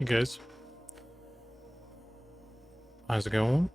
Hey guys, how's it going?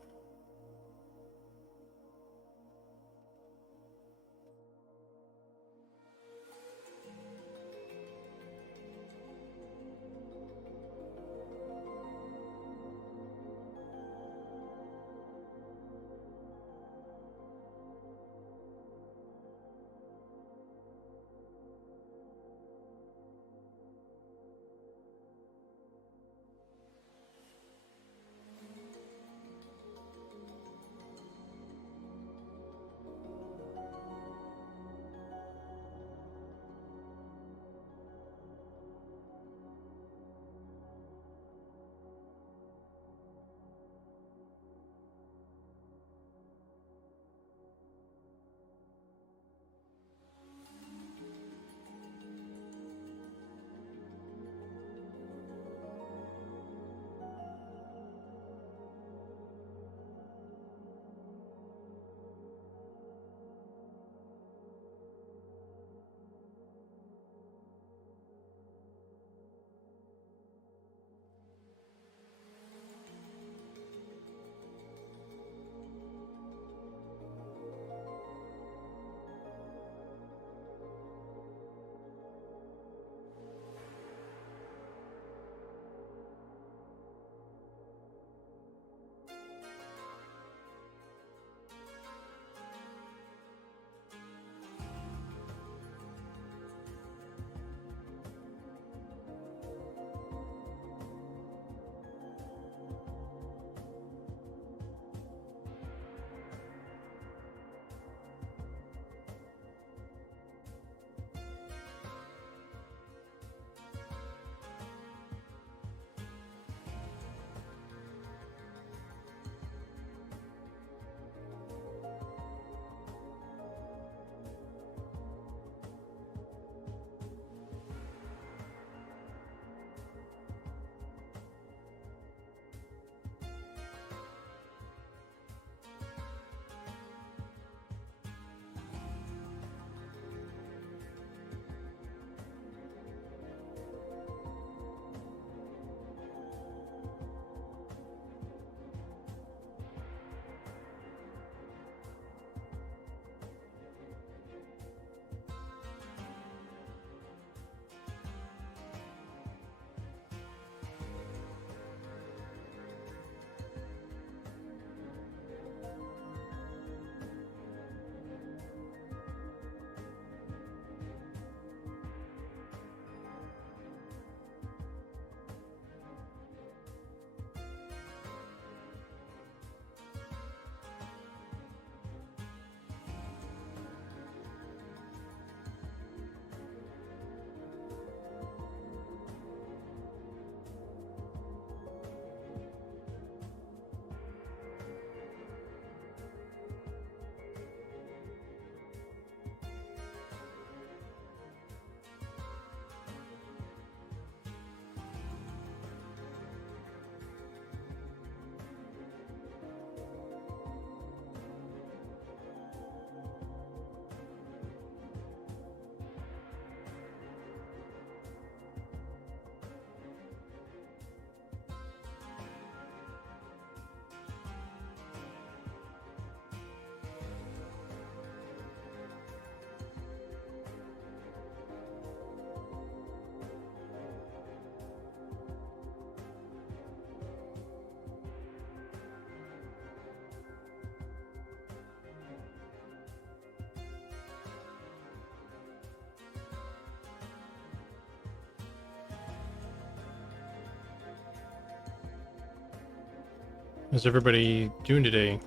How's everybody doing today?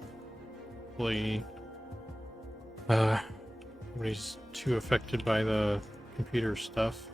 Hopefully, uh, nobody's too affected by the computer stuff.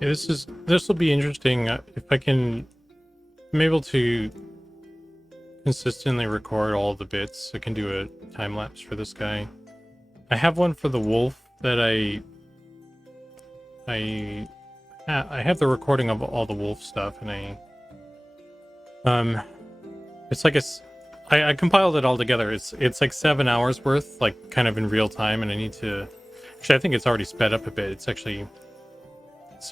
Yeah, this will be interesting. If I'm able to consistently record all the bits, I can do a time lapse for this guy. I have one for the wolf that I have the recording of all the wolf stuff, and it's like I compiled it all together. It's like 7 hours worth, like kind of in real time, and I need to actually I think it's already sped up a bit. It's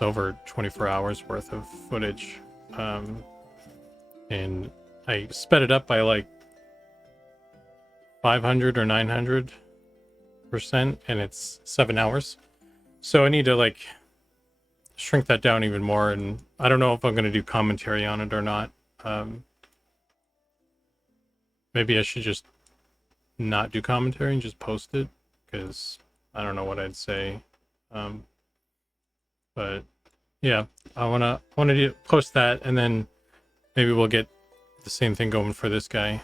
over 24 hours worth of footage, and I sped it up by like 500 or 900%, and it's 7 hours. So I need to like shrink that down even more, and I don't know if I'm going to do commentary on it or not. Maybe I should just not do commentary and just post it, because I don't know what I'd say. But yeah, I wanna post that, and then maybe we'll get the same thing going for this guy.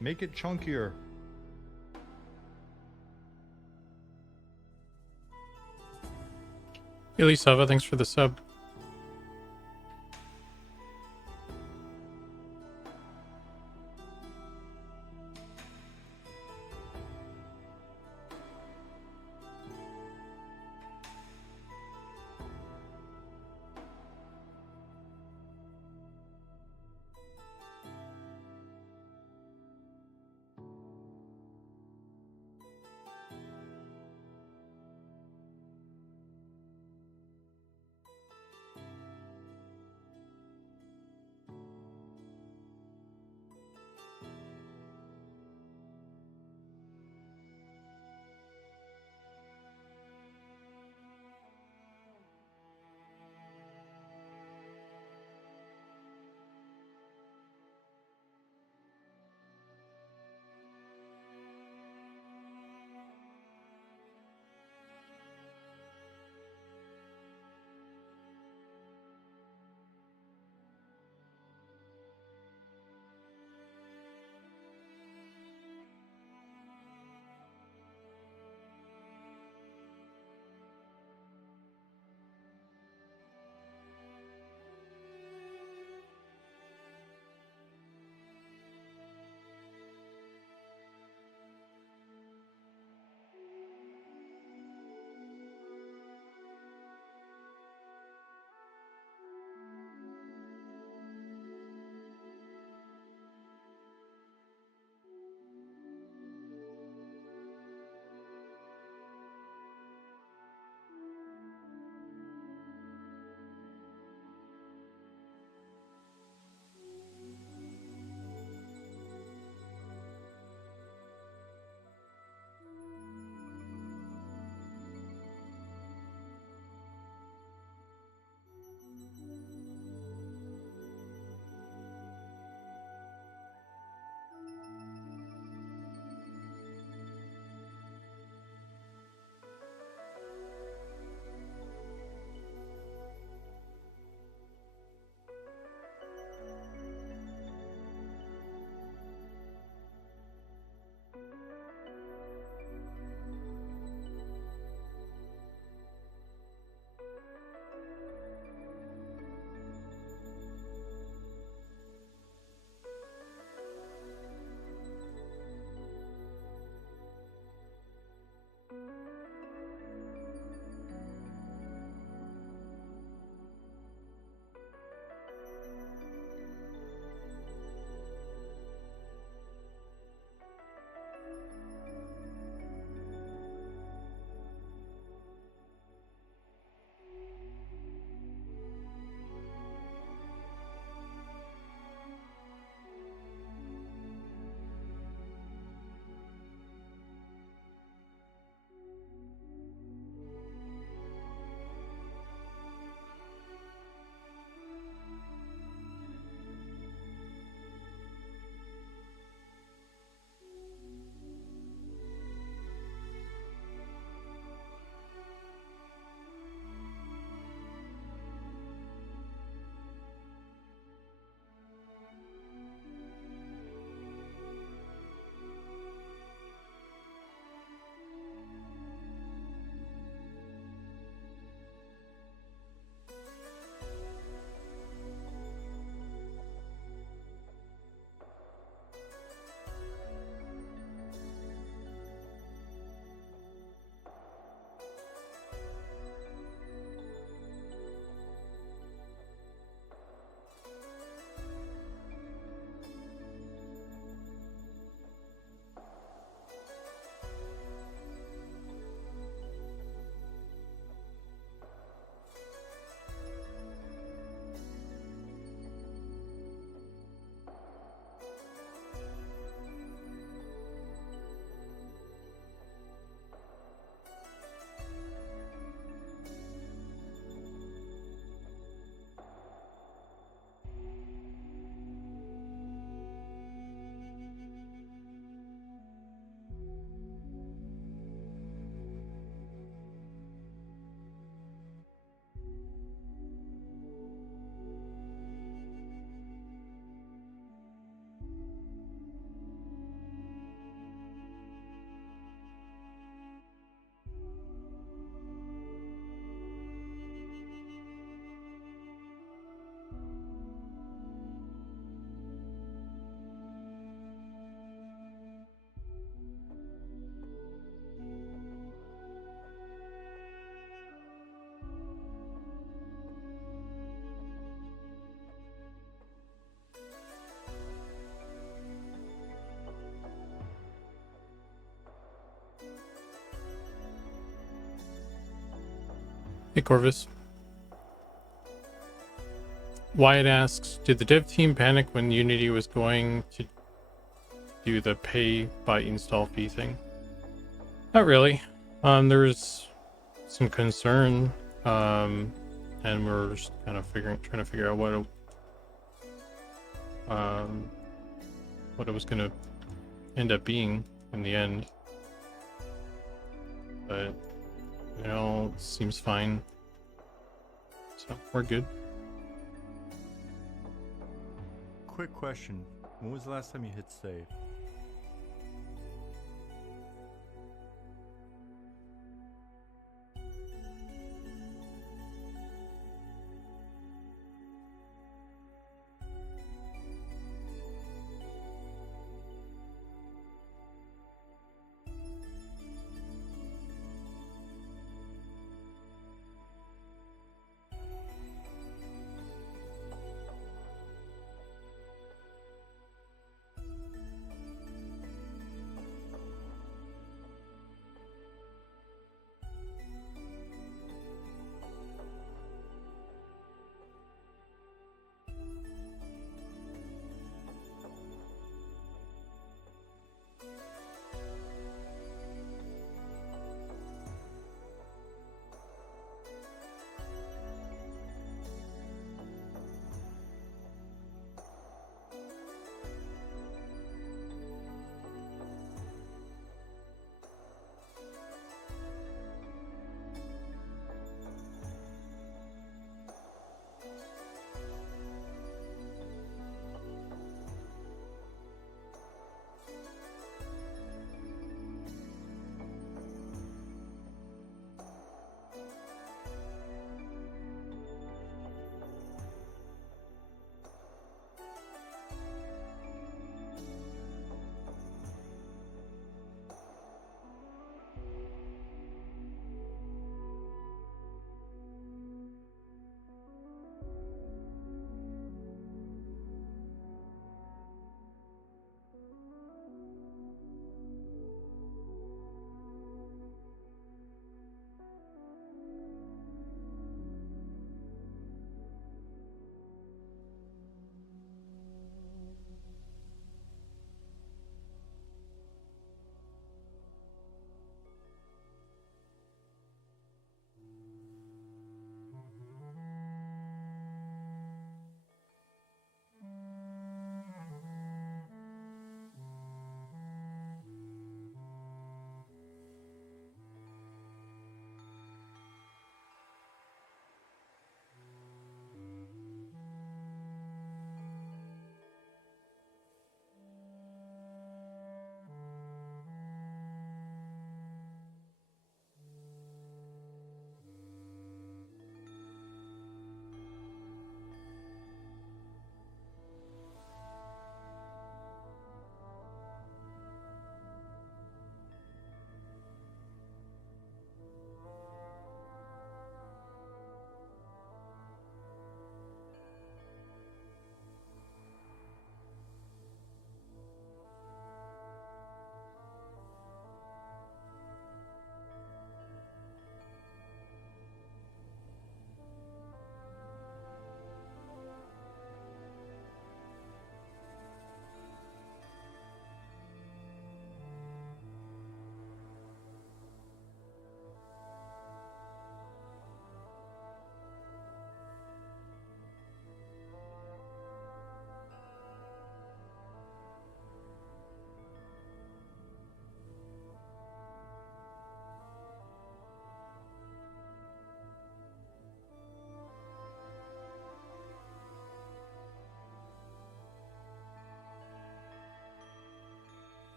Make it chunkier. Elisava, thanks for the sub. Hey Corvus. Wyatt asks, did the dev team panic when Unity was going to do the pay by install fee thing? Not really. There was some concern, and we're just kind of trying to figure out what it was going to end up being in the end. But it all seems fine, so we're good. Quick question. When was the last time you hit save?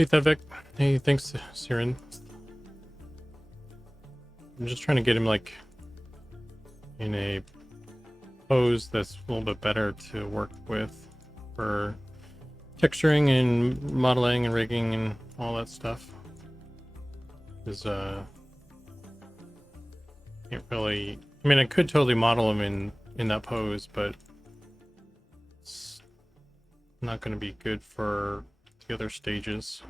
Hey, Thevik. Hey, thanks, Siren. I'm just trying to get him, like, in a pose that's a little bit better to work with for texturing and modeling and rigging and all that stuff. Because, can't really... I mean, I could totally model him in that pose, but it's not going to be good for the other stages.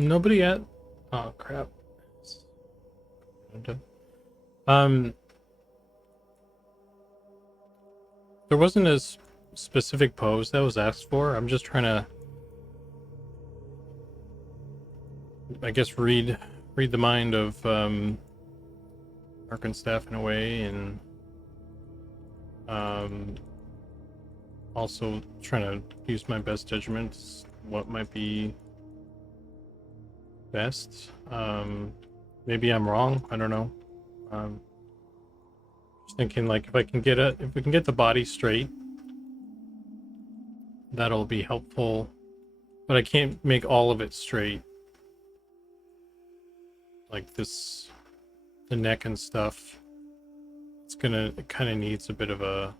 Nobody at... Oh, crap. Um, there wasn't a specific pose that was asked for. I'm just trying to, I guess, read the mind of Mark and staff in a way, and also trying to use my best judgment what might be best. Maybe I'm wrong. I don't know. Just thinking, like, if we can get the body straight, that'll be helpful. But I can't make all of it straight, like this, the neck and stuff. It kind of needs a bit of a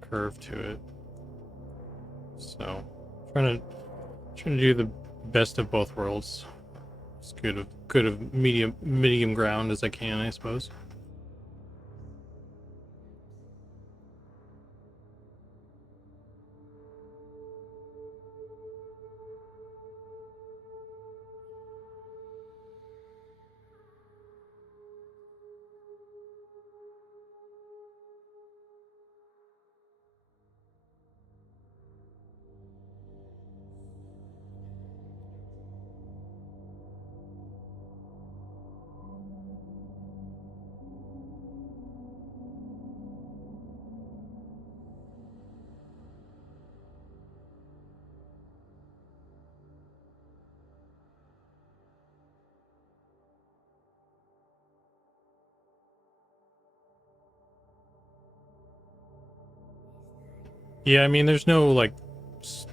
curve to it. So, trying to do the best of both worlds. As good of medium ground as I can, I suppose. Yeah, I mean, there's no like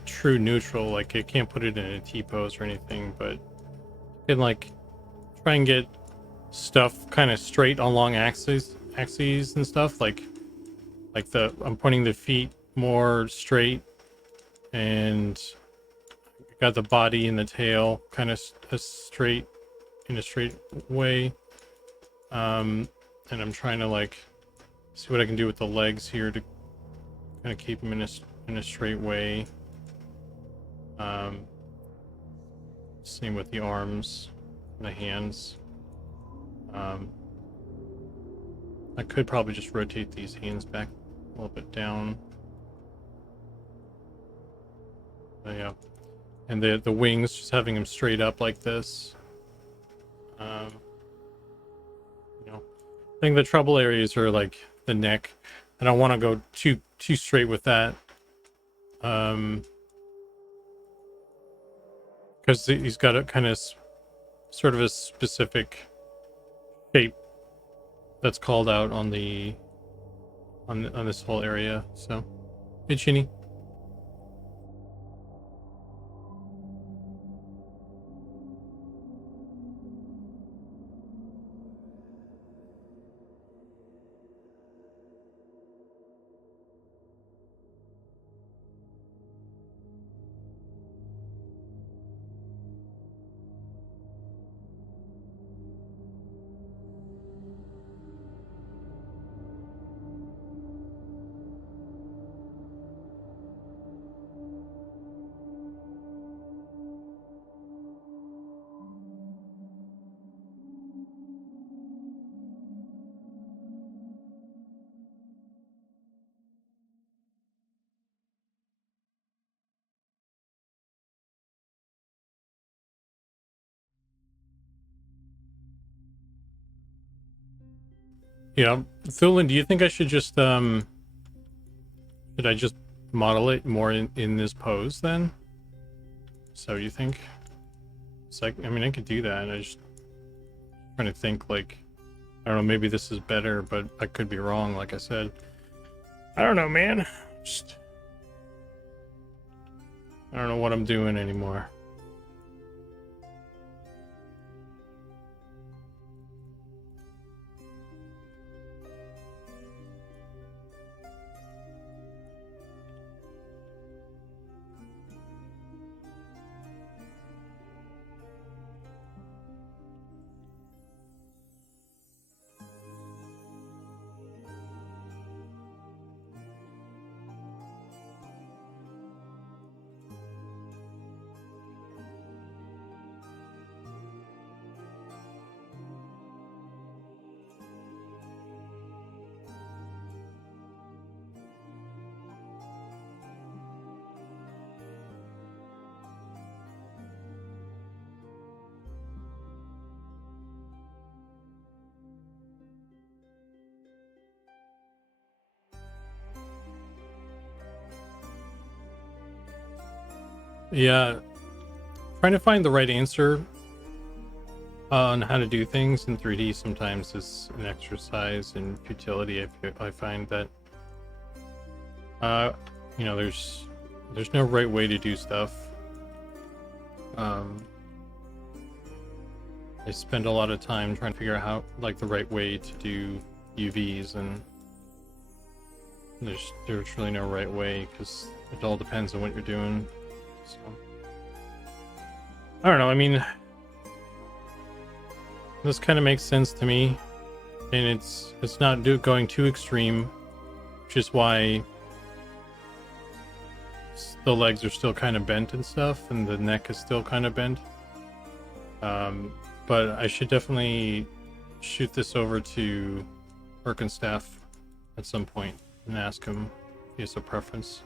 true neutral. Like, I can't put it in a T pose or anything, but I can like try and get stuff kind of straight along axes and stuff. Like I'm pointing the feet more straight, and got the body and the tail kind of straight in a straight way. And I'm trying to like see what I can do with the legs here to kind of keep them in a straight way. Same with the arms and the hands. I could probably just rotate these hands back a little bit down. But yeah, and the wings, just having them straight up like this. You know, I think the trouble areas are like the neck. I don't want to go too straight with that. Because he's got a kind of sort of a specific shape that's called out on the on this whole area. So, hey, Chinny. Yeah, Thulin, do you think I should just should I just model it more in this pose then? So you think? It's like, I mean, I could do that. I just trying to think, like, I don't know, maybe this is better, but I could be wrong, like I said. I don't know, man. Just I don't know what I'm doing anymore. Yeah, trying to find the right answer on how to do things in 3D sometimes is an exercise in futility. I find that uh you know, there's no right way to do stuff. um I spend a lot of time trying to figure out how, like, the right way to do UVs, and there's really no right way because it all depends on what you're doing. So I don't know, I mean, this kind of makes sense to me, and it's not going too extreme, which is why the legs are still kind of bent and stuff, and the neck is still kind of bent. But I should definitely shoot this over to Birkenstaff at some point and ask him if he has a preference.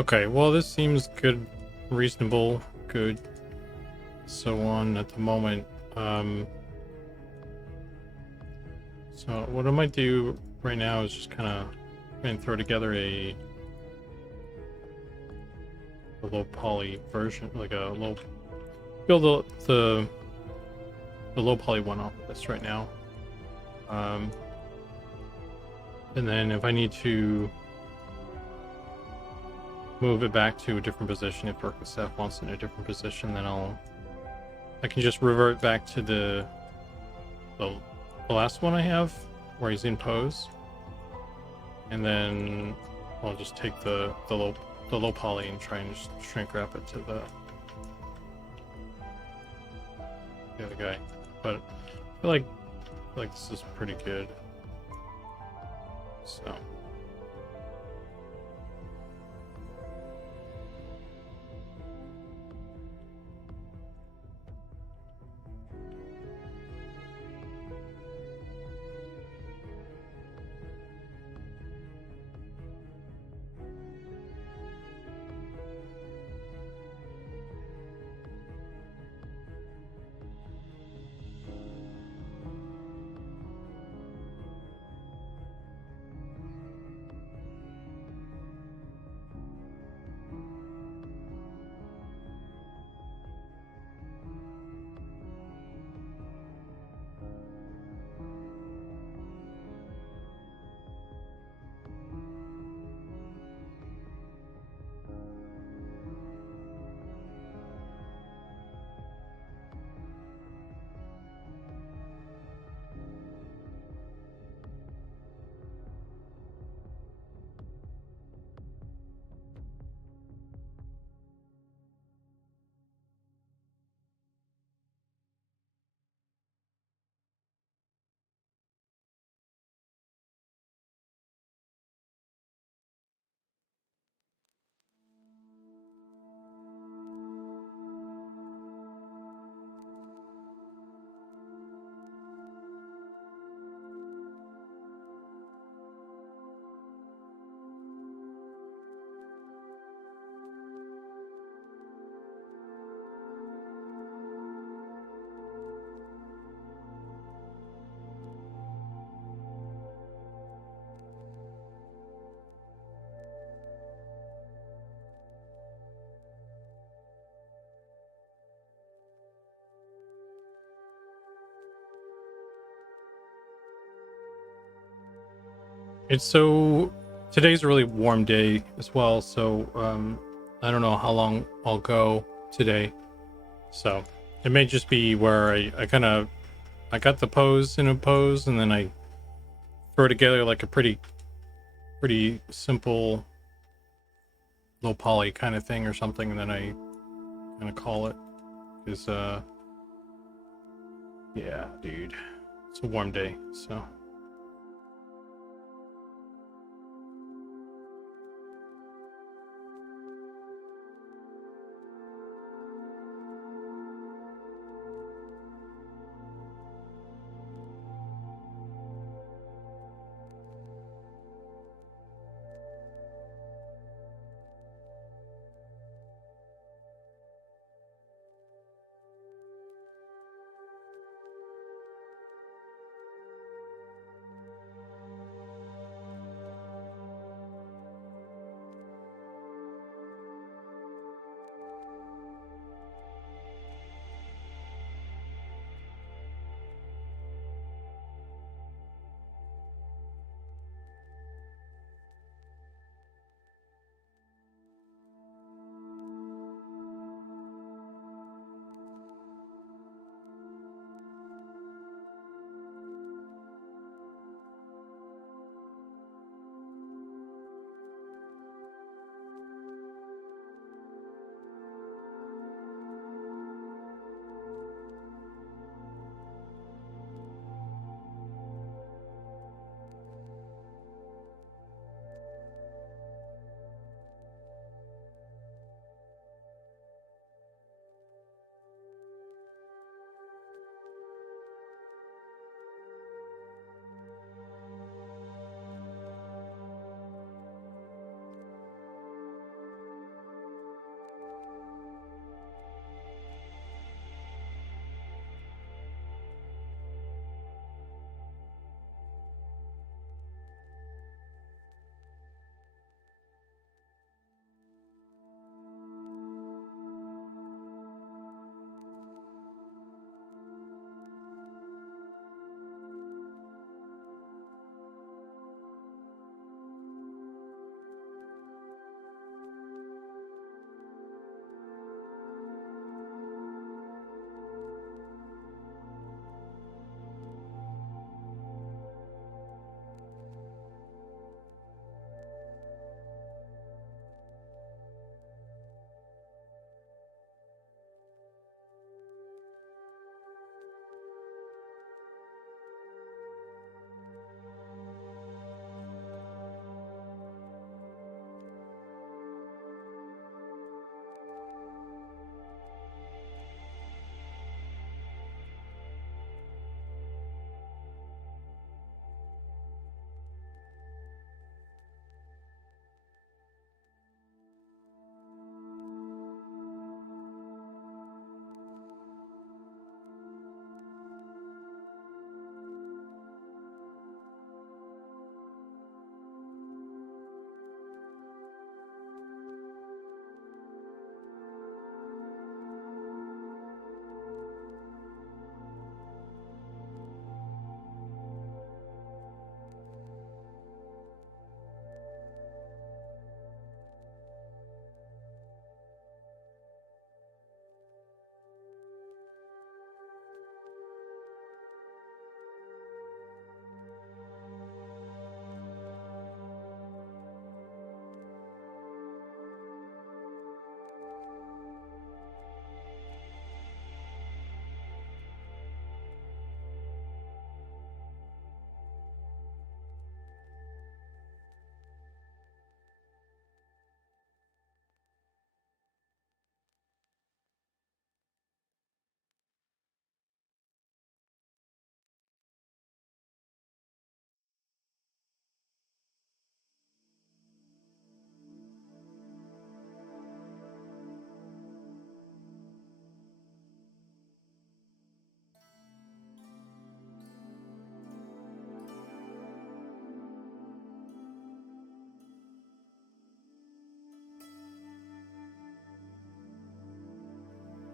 Okay, well this seems good, reasonable, good, so on at the moment. So what I might do right now is just kind of try and throw together a low poly version, like a low, build the low poly one off of this right now. And then if I need to move it back to a different position, if Orca Staff wants it in a different position, then I can just revert back to the last one I have where he's in pose, and then I'll just take the low poly and try and just shrink wrap it to the other guy. But I feel like this is pretty good. So today's a really warm day as well, so I don't know how long I'll go today. So it may just be where I got the pose in a pose, and then I throw together like a pretty simple low poly kind of thing or something, and then I kind of call it. Because yeah, dude, it's a warm day, so.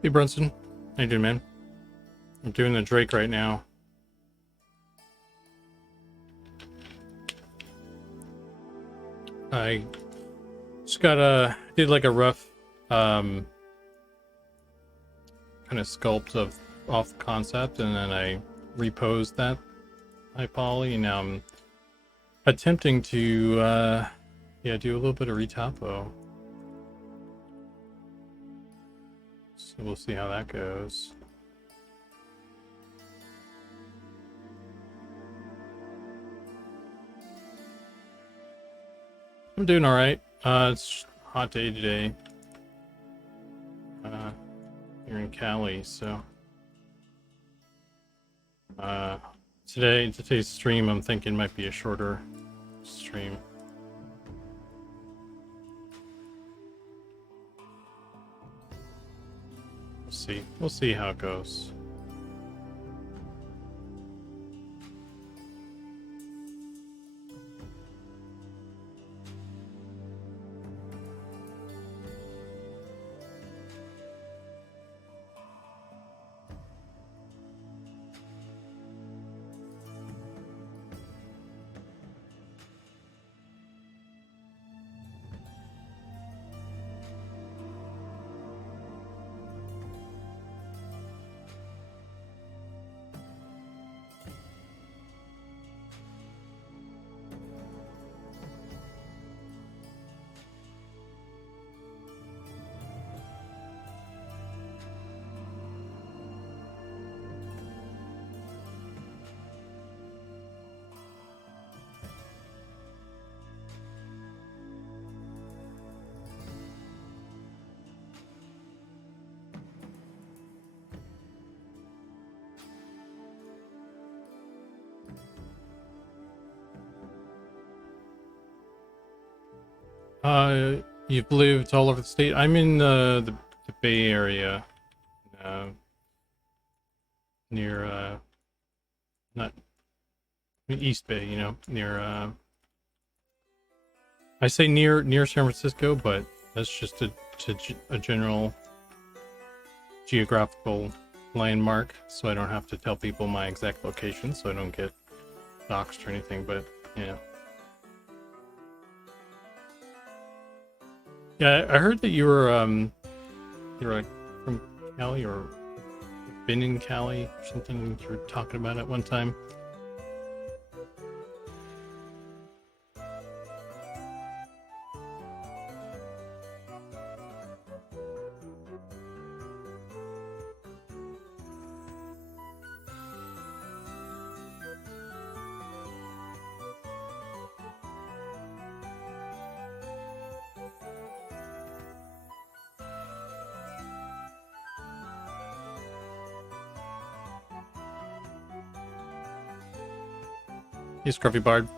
Hey Brunson, how you doing, man? I'm doing the Drake right now. I just did like a rough kind of sculpt off the concept, and then I reposed that high poly, and now I'm attempting to do a little bit of retopo. So we'll see how that goes. I'm doing all right. It's a hot day today. Here in Cali, so today's stream I'm thinking might be a shorter stream. We'll see how it goes. You've lived all over the state. I'm in the Bay Area, near not East Bay, near I say near San Francisco, but that's just a general geographical landmark, so I don't have to tell people my exact location, so I don't get doxxed or anything. But yeah. Yeah, I heard that you're like from Cali or been in Cali or something. You were talking about it one time. Hey, Scruffy Bard.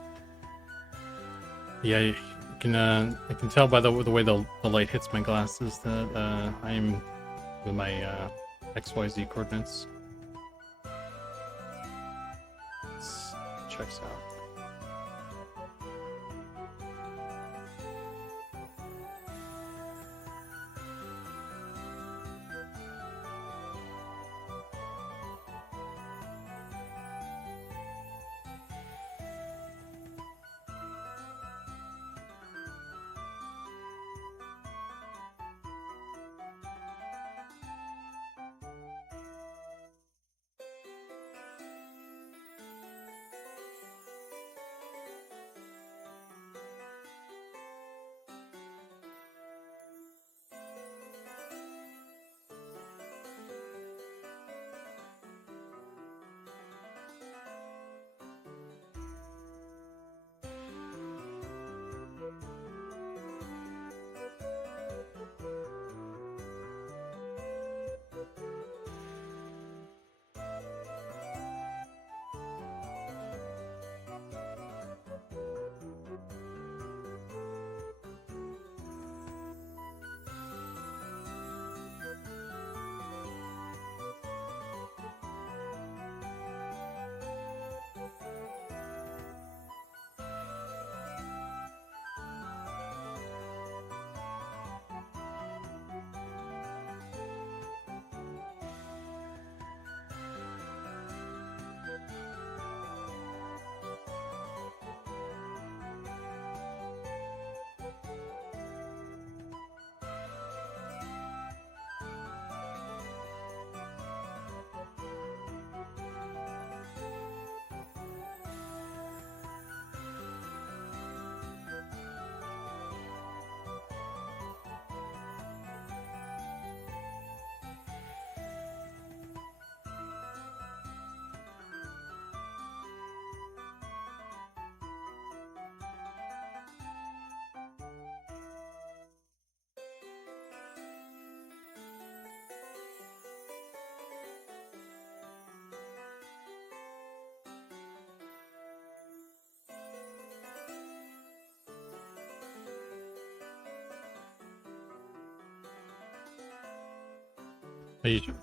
Yeah, I can tell by the way the light hits my glasses that I'm with my XYZ coordinates. Checks out.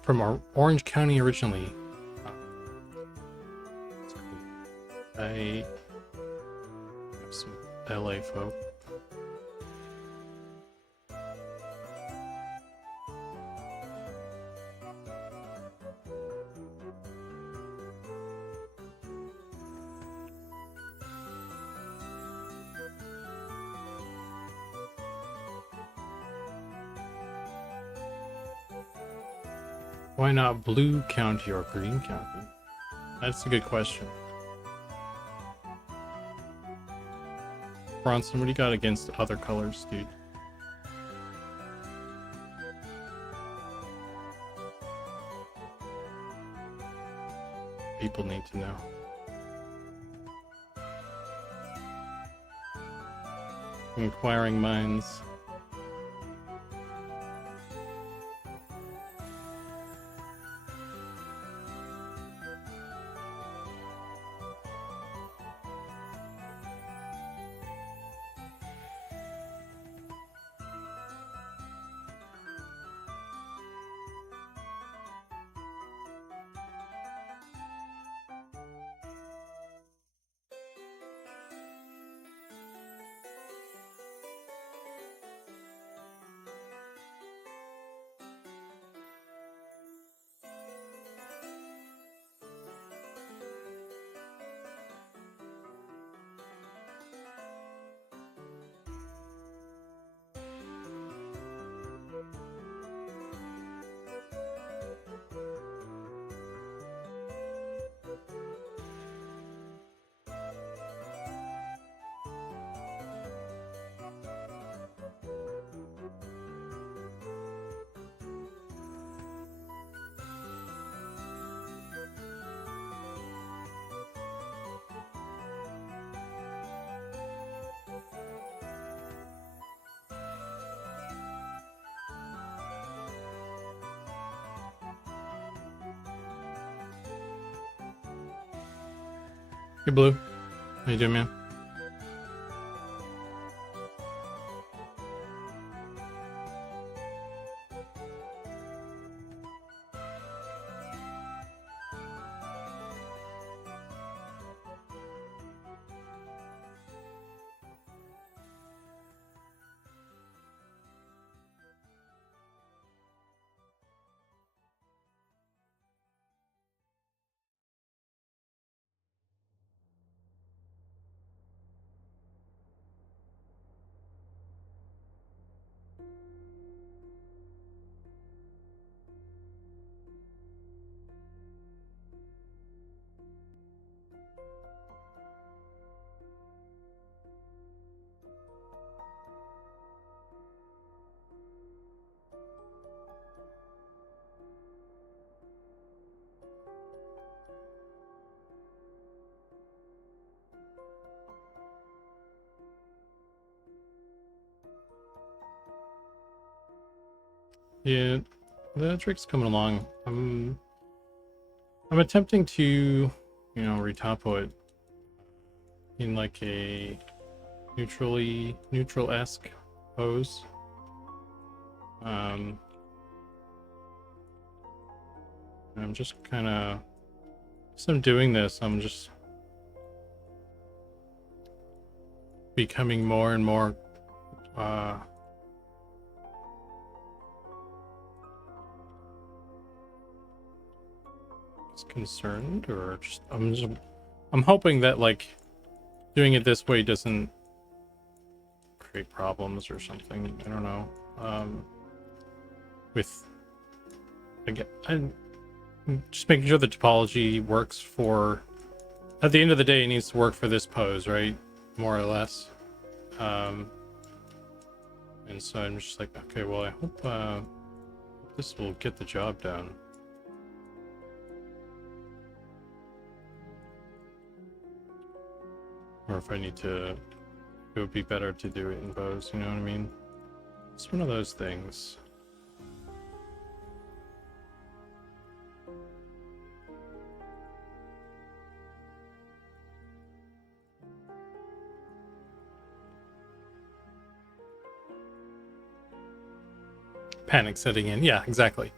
From Orange County originally. That's cool. I have some LA folk. Why not Blue County or Green County? That's a good question. Bronson, what do you got against other colors, dude? People need to know. Inquiring minds. Hey, Blue. How you doing, man? Yeah, the trick's coming along. I'm attempting to, retopo it in like a neutral-esque pose. I'm just kind of, as I'm doing this, I'm just becoming more and more concerned, or just I'm hoping that like doing it this way doesn't create problems or something. I don't know. With again, I'm just making sure the topology works for. At the end of the day, it needs to work for this pose, right? More or less. And so I'm just like, okay, well, I hope this will get the job done. Or if I need to, it would be better to do it in bows, you know what I mean? It's one of those things. Panic setting in. Yeah, exactly.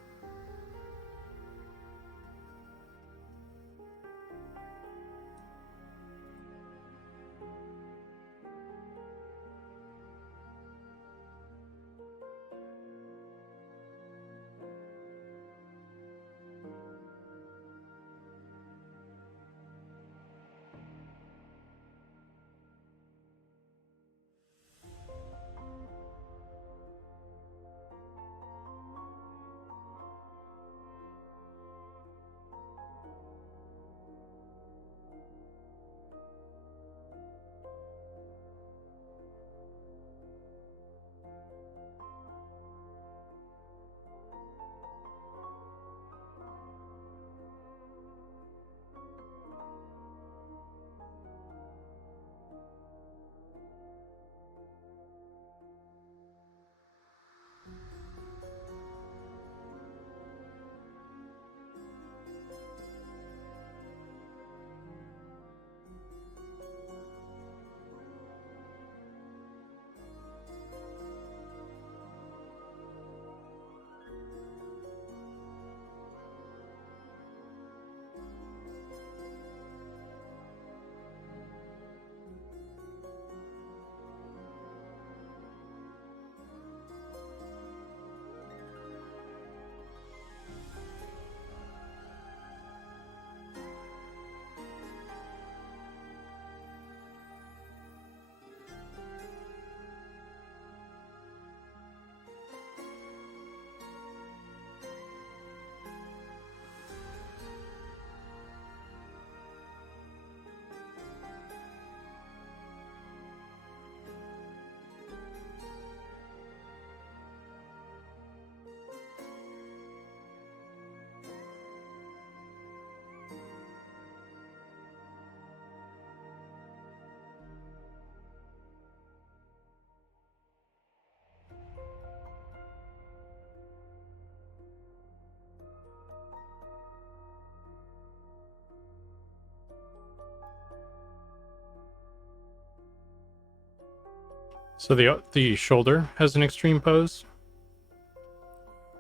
So the shoulder has an extreme pose?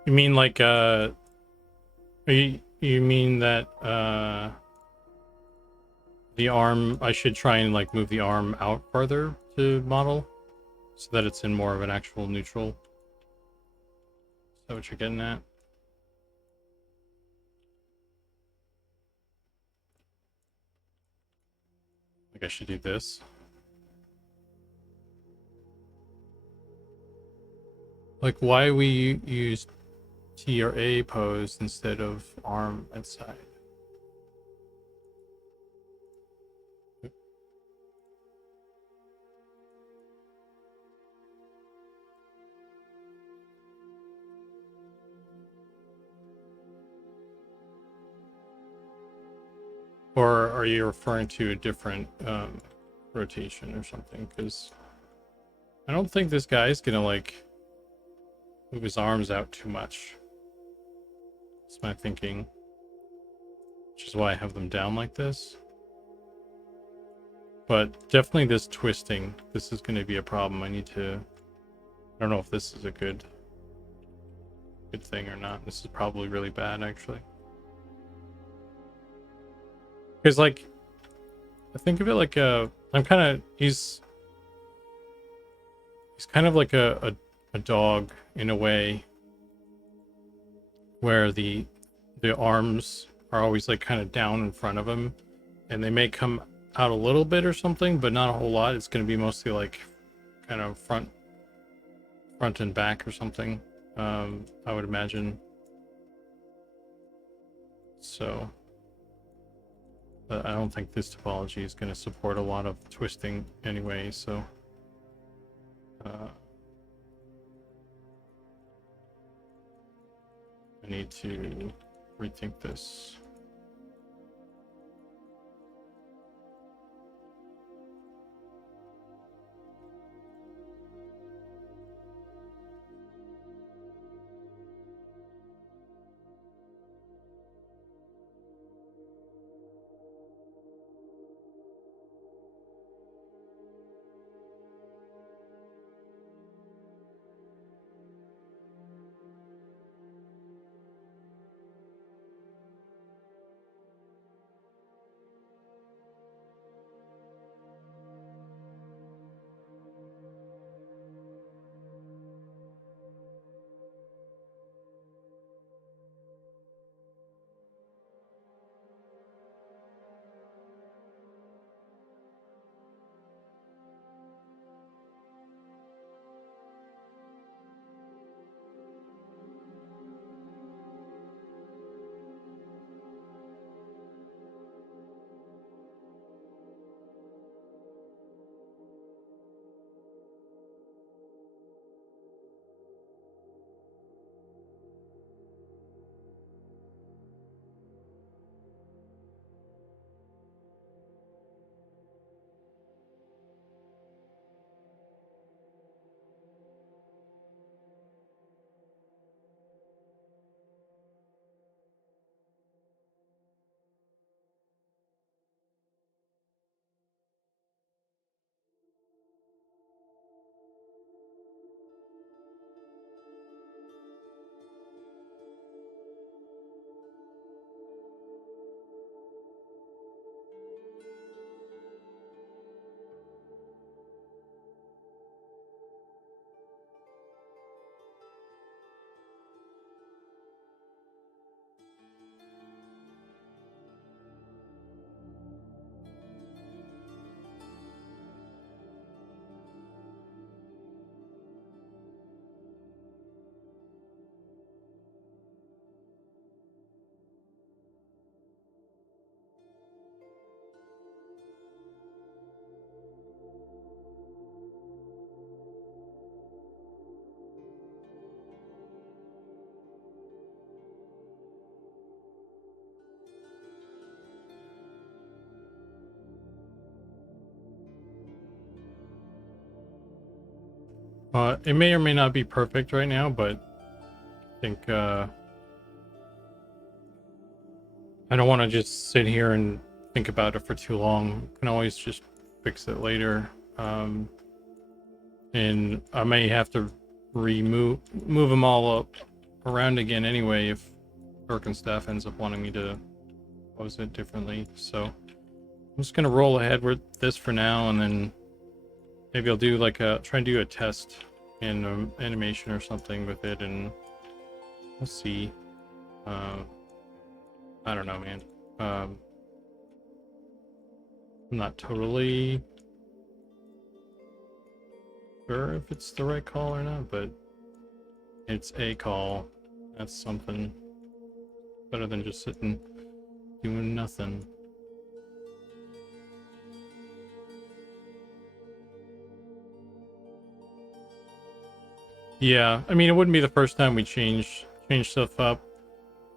You mean like you mean that the arm, I should try and like move the arm out farther to model so that it's in more of an actual neutral? Is that what you're getting at? Like I should do this. Like why we use T or A pose instead of arm and side? Or are you referring to a different rotation or something? Because I don't think this guy's gonna like move his arms out too much. That's my thinking. Which is why I have them down like this. But definitely this twisting, this is going to be a problem. I don't know if this is a good thing or not. This is probably really bad, actually. Because, like, I think of it like he's kind of like a dog in a way, where the arms are always like kind of down in front of him, and they may come out a little bit or something, but not a whole lot. It's going to be mostly like kind of front and back or something, I would imagine. So I don't think this topology is going to support a lot of twisting anyway, so I need to rethink this. It may or may not be perfect right now, but I think I don't want to just sit here and think about it for too long. Can always just fix it later. And I may have to move them all up around again anyway if Staff ends up wanting me to pose it differently. So I'm just gonna roll ahead with this for now, and then maybe I'll do like try and do a test in animation or something with it, and we'll see. I don't know, man. I'm not totally sure if it's the right call or not, but it's a call. That's something better than just sitting doing nothing. Yeah, I mean, it wouldn't be the first time we change stuff up.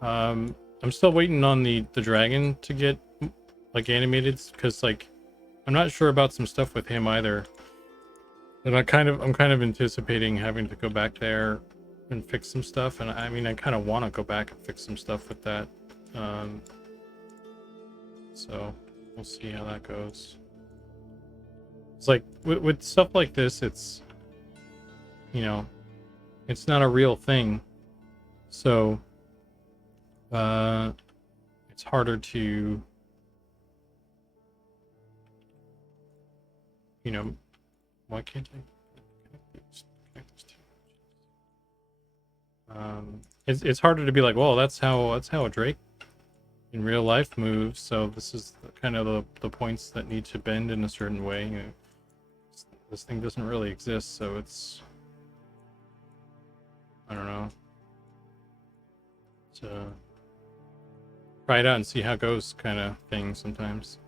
I'm still waiting on the dragon to get like animated, because like I'm not sure about some stuff with him either. And I'm kind of anticipating having to go back there and fix some stuff. And I mean, I kind of want to go back and fix some stuff with that. So we'll see how that goes. It's like with stuff like this, it's, you know, it's not a real thing. So it's harder to, you know, why can't I connect this to? It's harder to be like, well, that's how a Drake in real life moves. So this is kind of the points that need to bend in a certain way. You know, this thing doesn't really exist, so it's, I don't know. To try it out and see how it goes, kind of thing sometimes.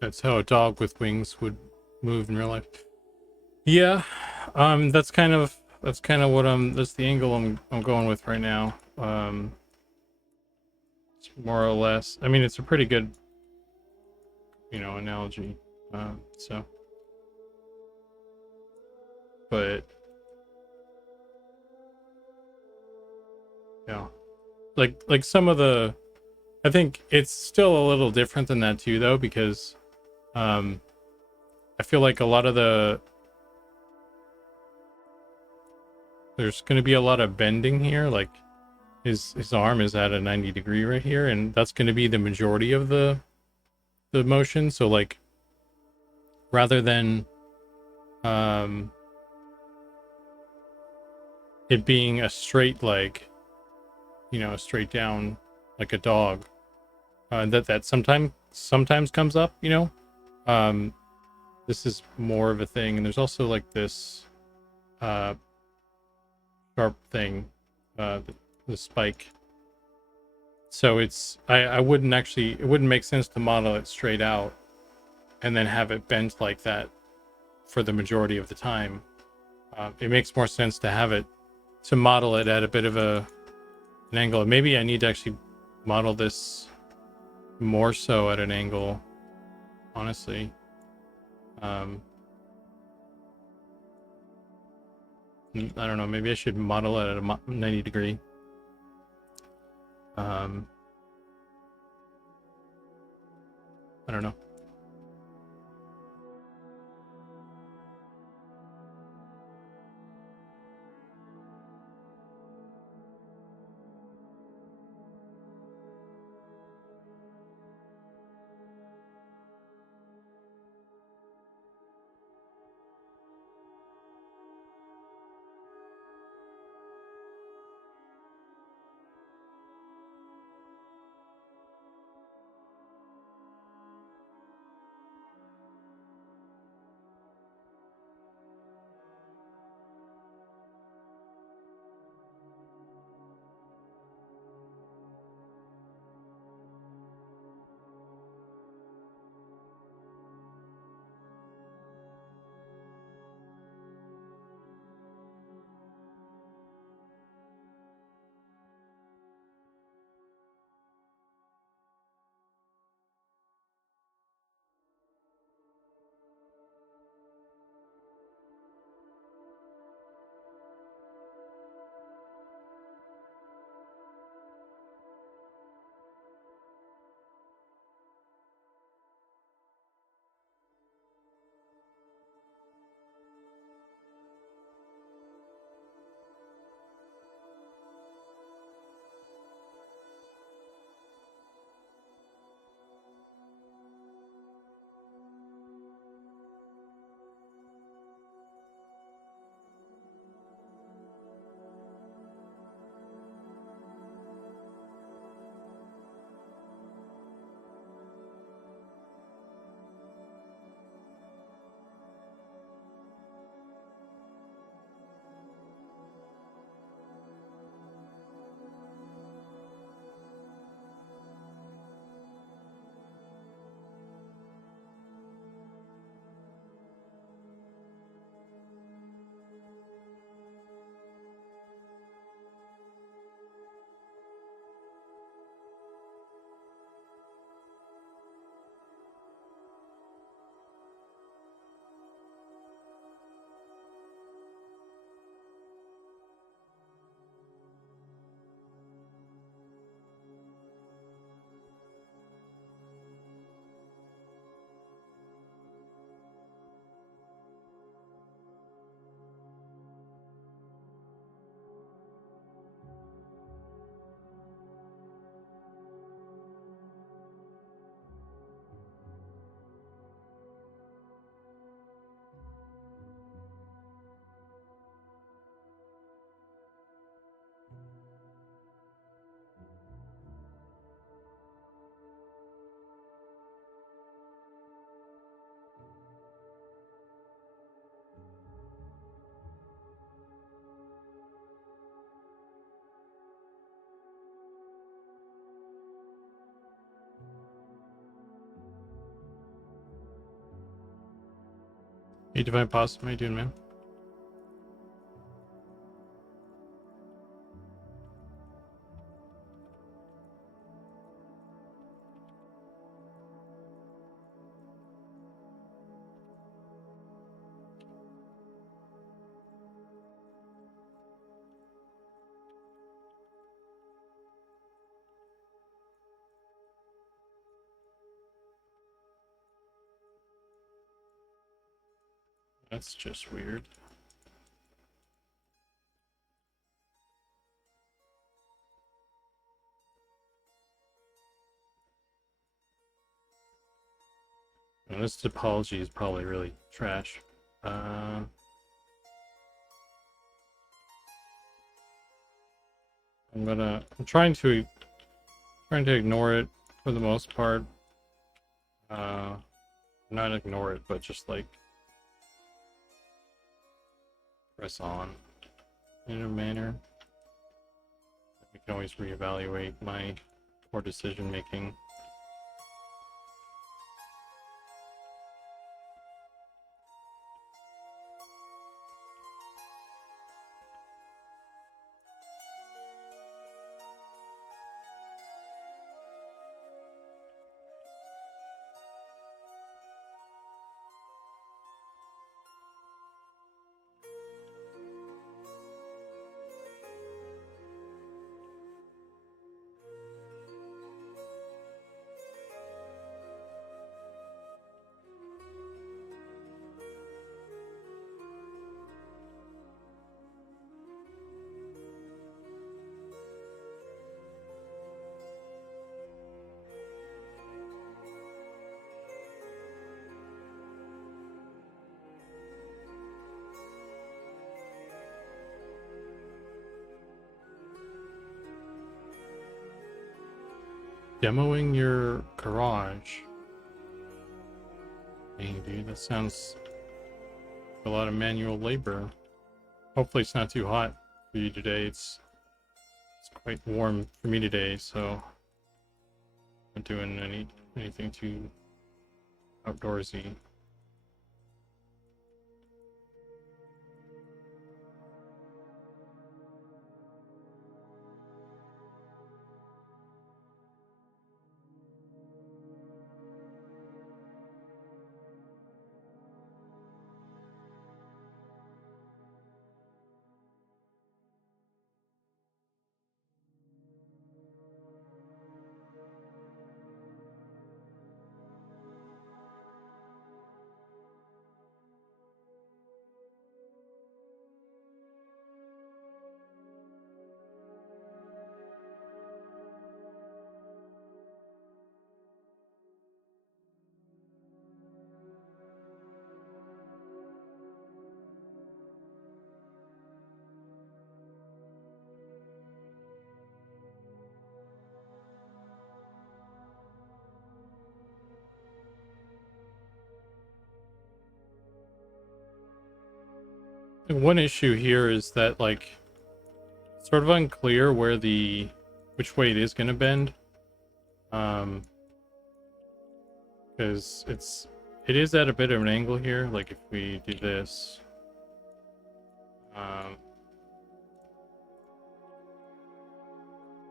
That's how a dog with wings would move in real life. Yeah, that's kind of what that's the angle I'm going with right now. It's more or less. I mean, it's a pretty good, you know, analogy. So, but yeah, like some of the, I think it's still a little different than that too, though, because I feel like a lot of there's going to be a lot of bending here. Like his arm is at a 90-degree right here, and that's going to be the majority of the motion. So like, rather than it being a straight leg, you know, straight down like a dog, that sometimes comes up, you know, This is more of a thing, and there's also like this sharp thing, the spike. So it's I wouldn't actually, it wouldn't make sense to model it straight out and then have it bent like that for the majority of the time. It makes more sense to have it, to model it at a bit of an angle. Maybe I need to actually model this more so at an angle, honestly. I don't know, maybe I should model it at a 90 degree. I don't know. Hey, Divine Possum, how you doing, man? That's just weird. Well, this topology is probably really trash. I'm trying to ignore it for the most part. not ignore it, but just like press on in a manner. We can always reevaluate my poor decision making. Demoing your garage. Dang, dude, that sounds like a lot of manual labor. Hopefully it's not too hot for you today. It's quite warm for me today, so I'm not doing anything too outdoorsy. One issue here is that, like, it's sort of unclear which way it is going to bend. Because it is at a bit of an angle here. Like if we do this,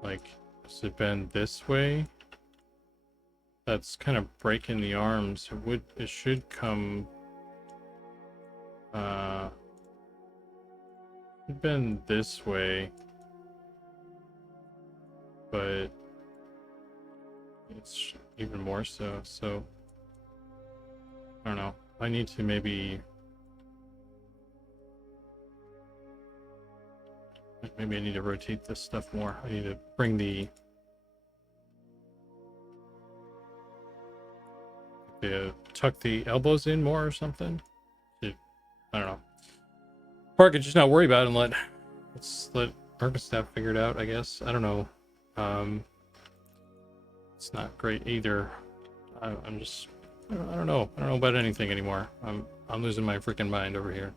like, does it bend this way? That's kind of breaking the arms. It should come, it'd bend this way, but it's even more so. So I don't know. I need to maybe I need to rotate this stuff more. I need to bring tuck the elbows in more or something. I don't know. Or I could just not worry about it and let's let Arkastaff figure it out, I guess. I don't know. It's not great either. I'm just I don't know. I don't know about anything anymore. I'm losing my freaking mind over here.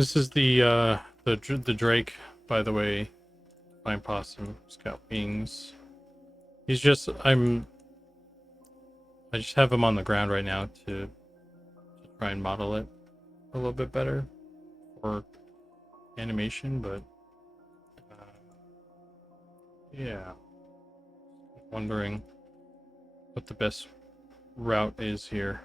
This is the Drake, by the way. Fine possum, scout wings. He's just I just have him on the ground right now to try and model it a little bit better for animation, but yeah, wondering what the best route is here.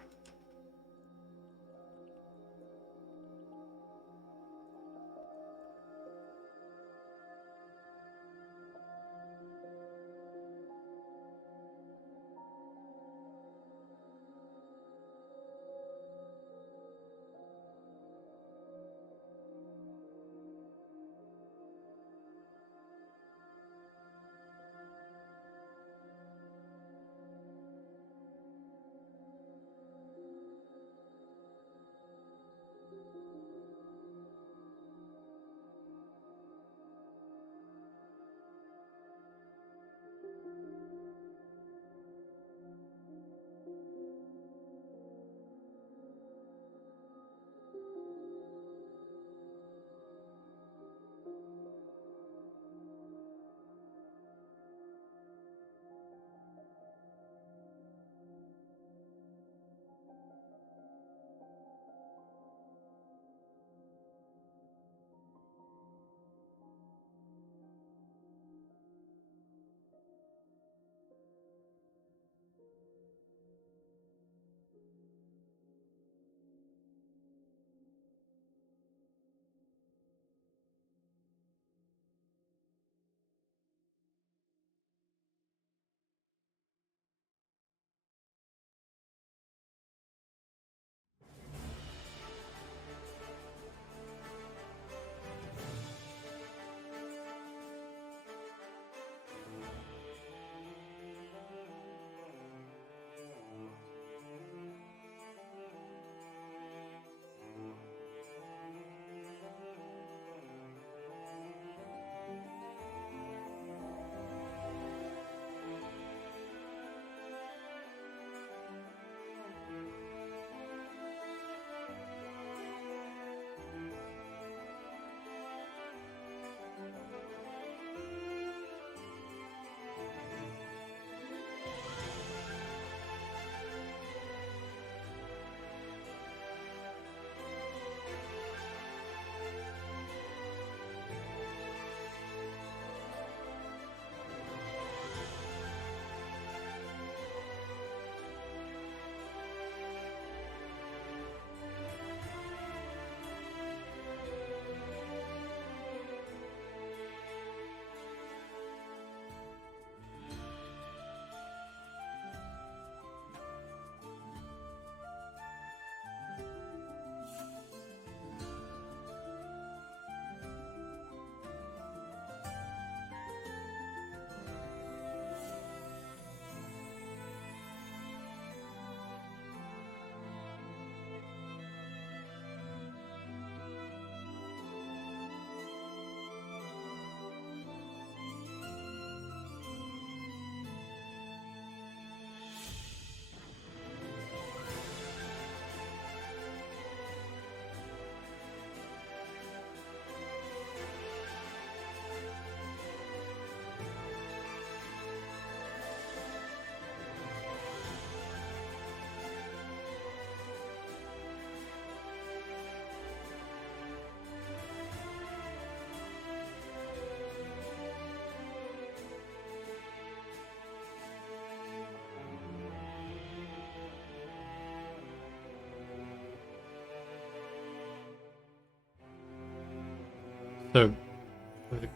So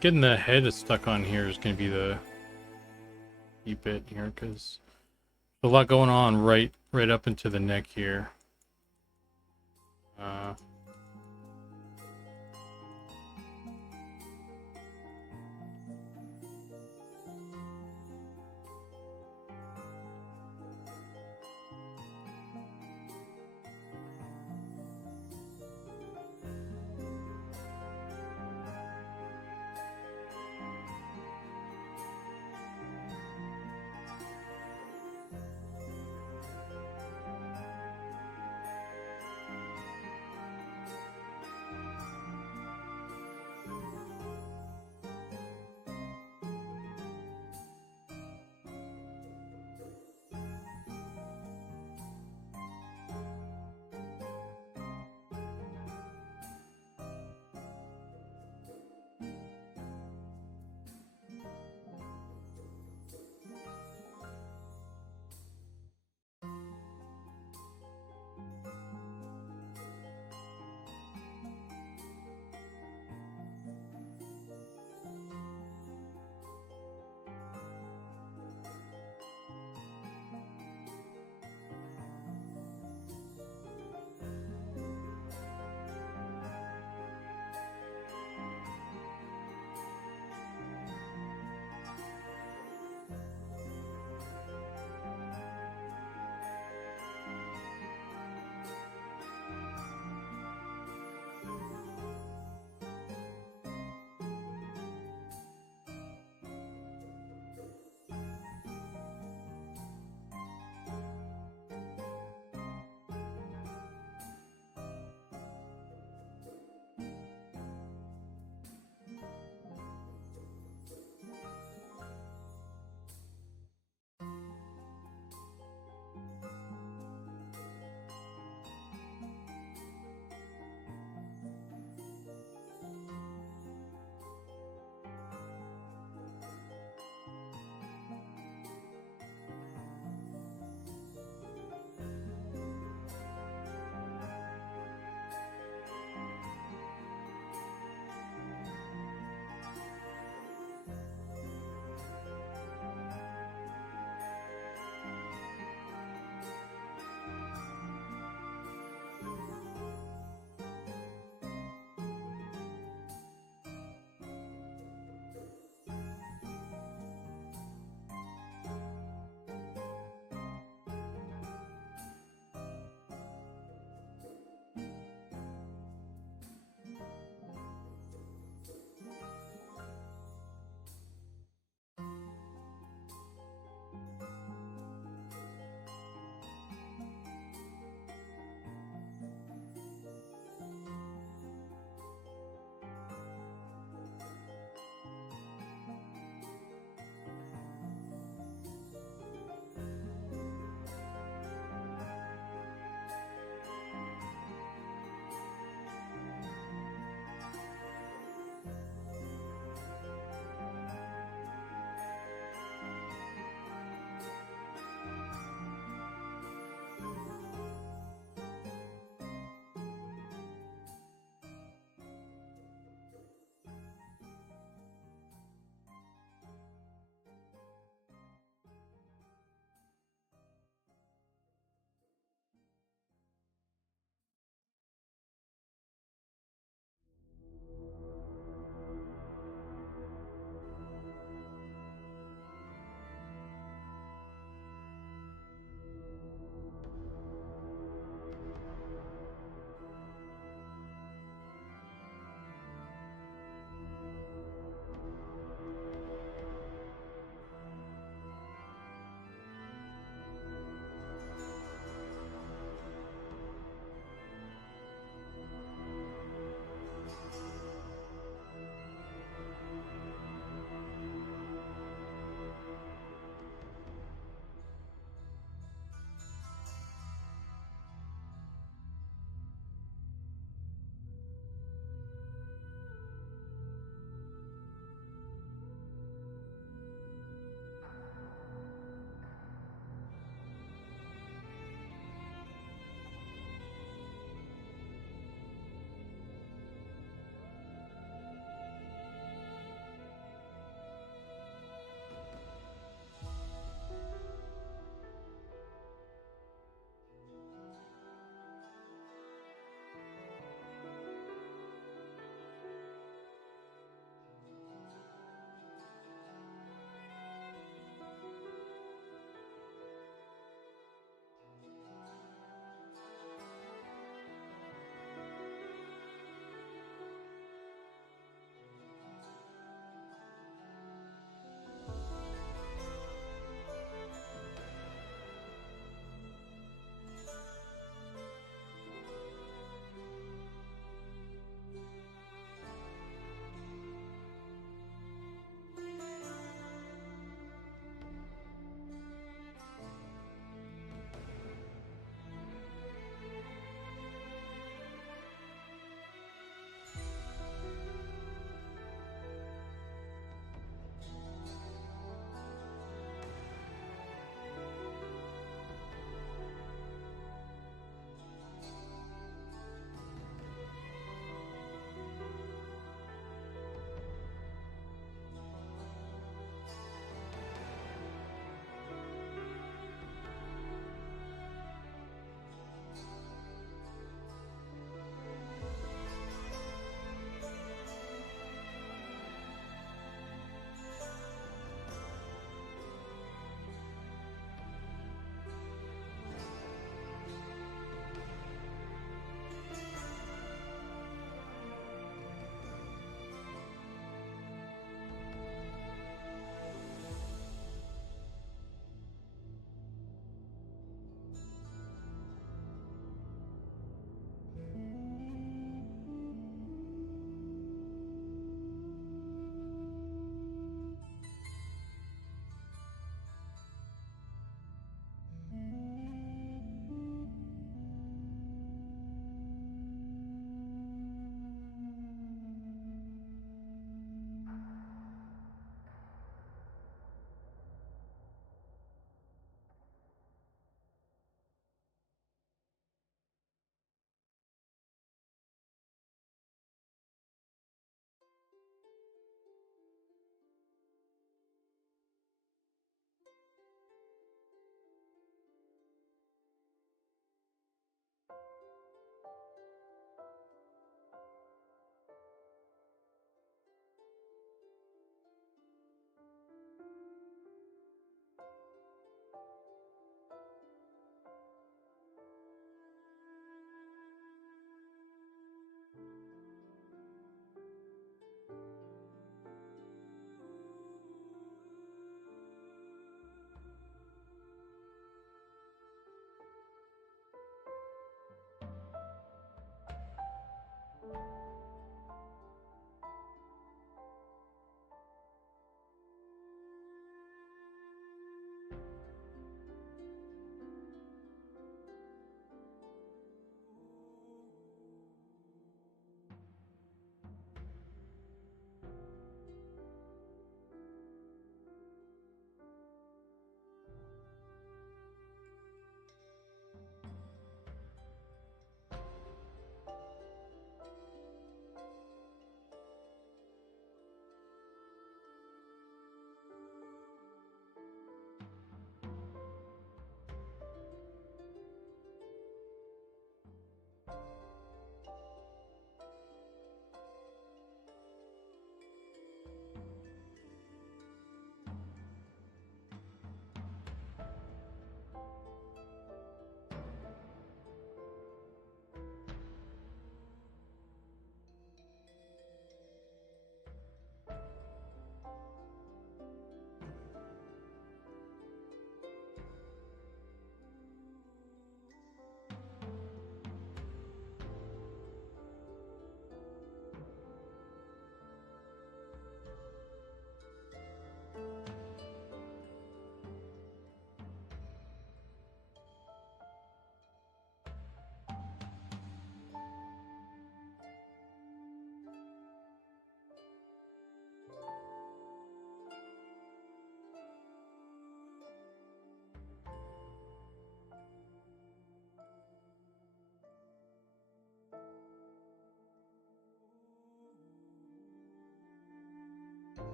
getting the head stuck on here is going to be the key bit here, because a lot going on right up into the neck here. Uh,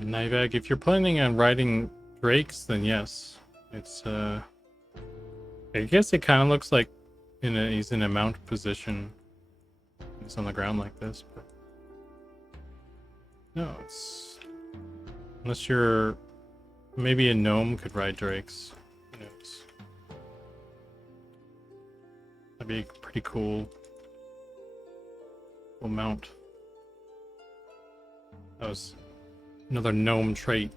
Nivag, if you're planning on riding drakes, then yes. It's I guess it kind of looks like he's in a mount position. He's on the ground like this, but no, it's unless you're maybe a gnome could ride drakes. Who knows? That'd be pretty cool. Cool mount. That was another gnome trait.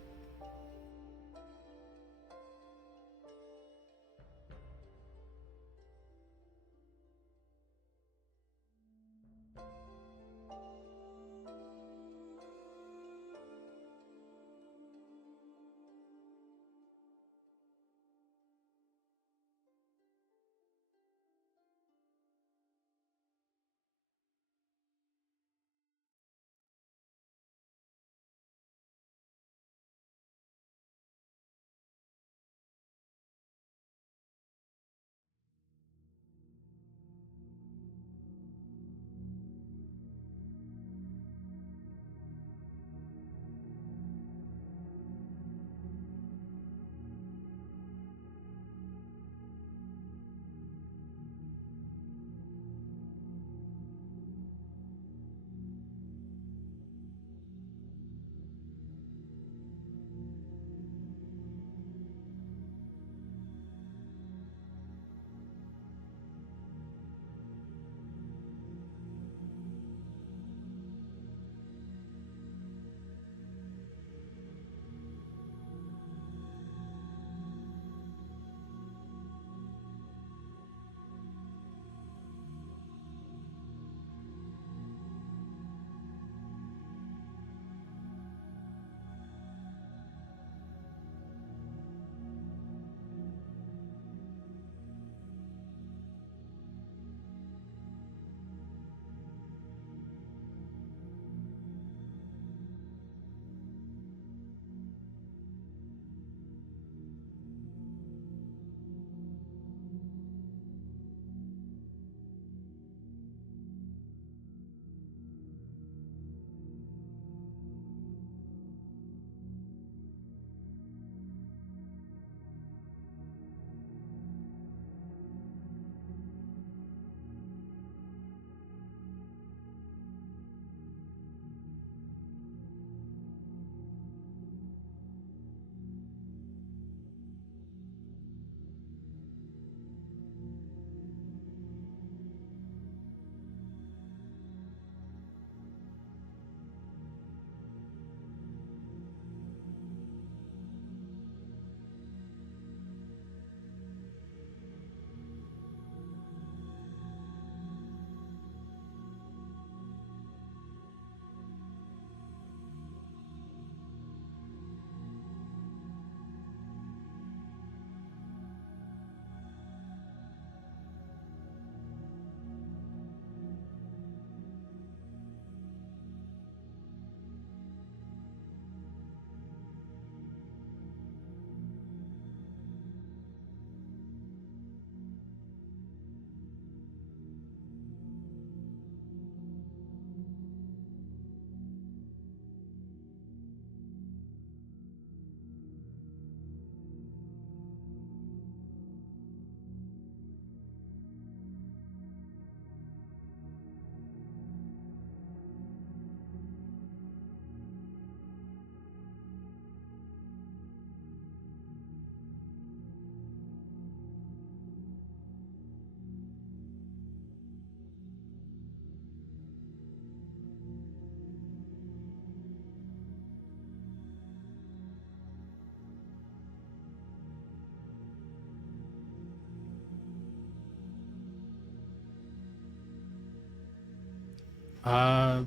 Uh,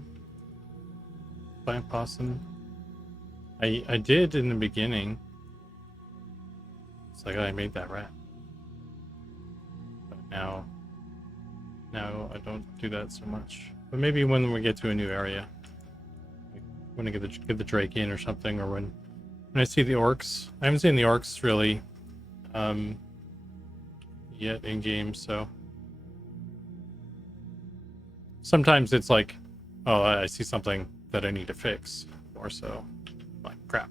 Plant possum. I did in the beginning. It's like I made that rat, but now I don't do that so much. But maybe when we get to a new area, like when I get the Drake in or something, or when I see the orcs. I haven't seen the orcs really um yet in game, so sometimes it's like, oh, I see something that I need to fix, more so. Like, crap.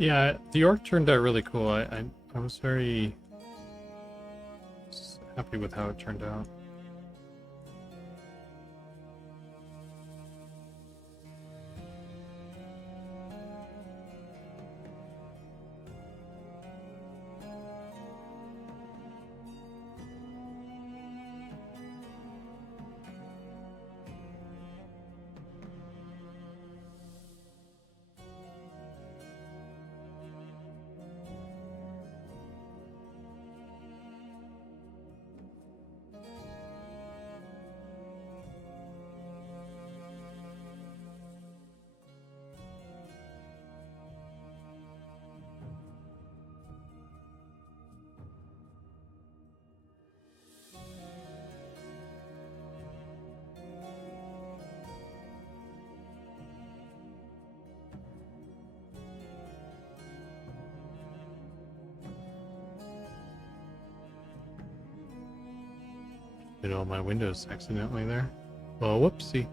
Yeah, the orc turned out really cool. I was very happy with how it turned out. Hit all my windows accidentally there. Well, whoopsie.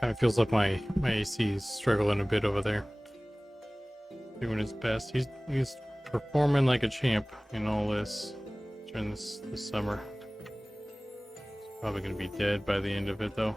Kind of feels like my AC is struggling a bit over there. Doing his best. He's performing like a champ in all this during this summer. He's probably gonna be dead by the end of it though.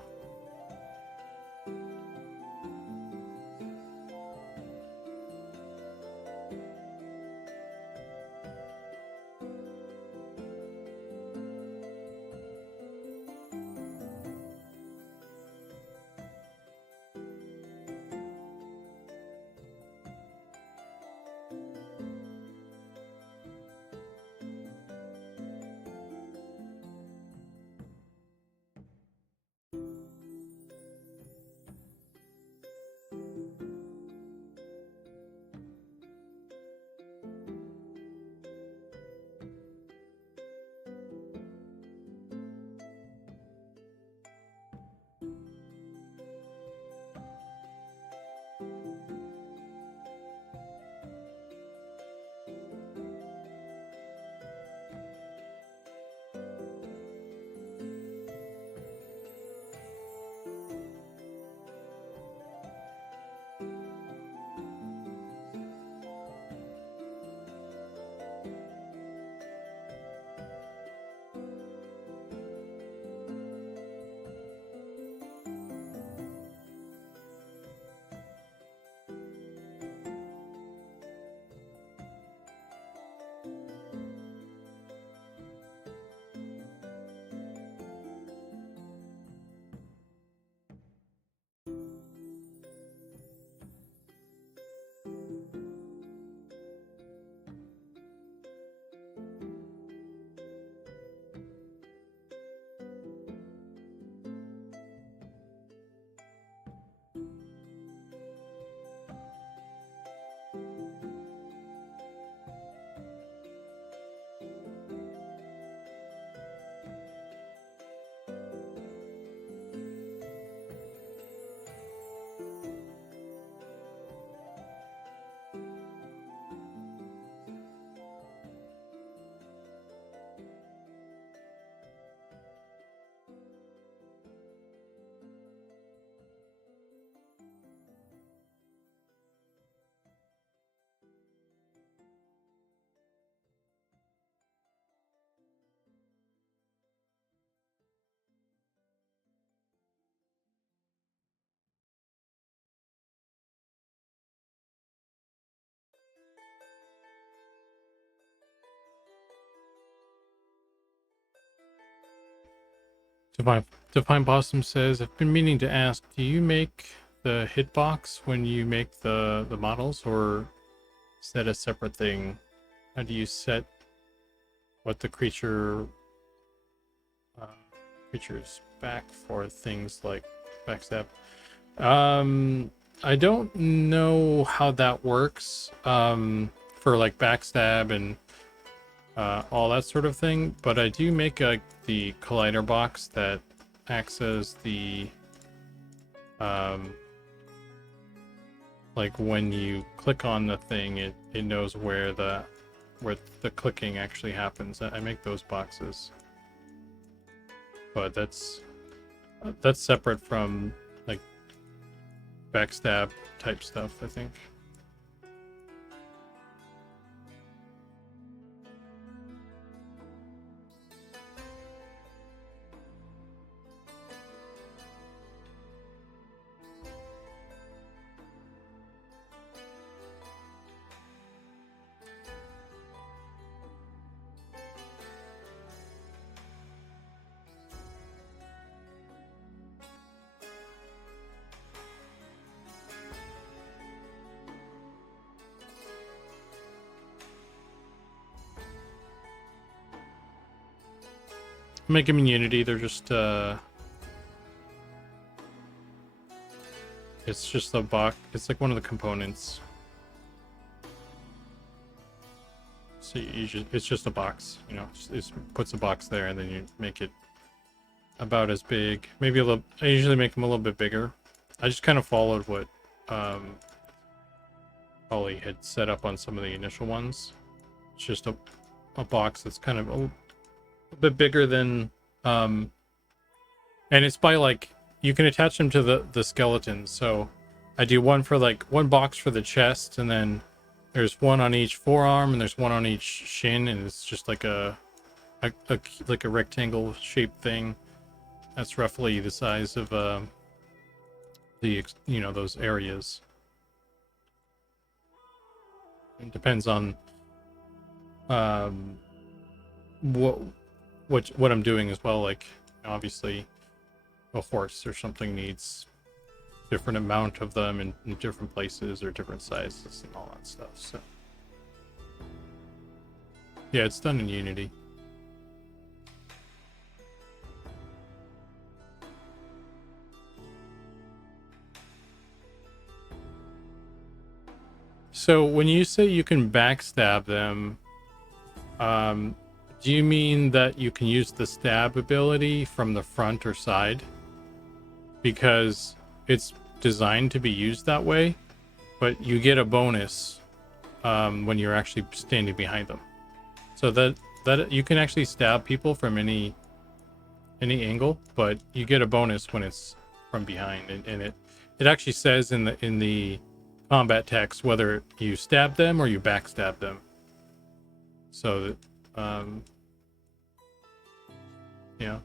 Divine Possum says, I've been meaning to ask, do you make the hitbox when you make the models, or is that a separate thing? How do you set what the creature's back for things like backstab? I don't know how that works for like backstab and all that sort of thing, but I do make the collider box that acts as the like when you click on the thing, it knows where the clicking actually happens. I make those boxes, but that's separate from like backstab type stuff, I think. Make them in Unity. They're just it's just a box. It's like one of the components. So it's just a box, you know. It puts a box there, and then you make it about as big. Maybe a little. I usually make them a little bit bigger. I just kind of followed what Ollie had set up on some of the initial ones. It's just a box that's kind of a bit bigger than and it's by like you can attach them to the skeletons. So I do one for like one box for the chest, and then there's one on each forearm, and there's one on each shin, and it's just like a like a rectangle shaped thing. That's roughly the size of those areas. It depends on what I'm doing as well. Like obviously a horse or something needs different amount of them in different places or different sizes and all that stuff. So yeah, it's done in Unity. So when you say you can backstab them, do you mean that you can use the stab ability from the front or side? Because it's designed to be used that way, but you get a bonus when you're actually standing behind them. So that you can actually stab people from any angle, but you get a bonus when it's from behind, and it actually says in the combat text whether you stab them or you backstab them. So yeah.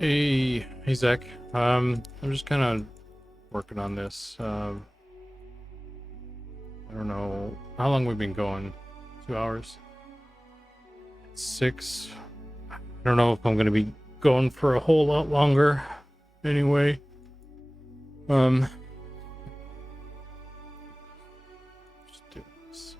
Hey Zach. I'm just kind of working on this. I don't know how long we've been going. 2 hours. 6. I don't know if I'm gonna be going for a whole lot longer. Anyway, just do this.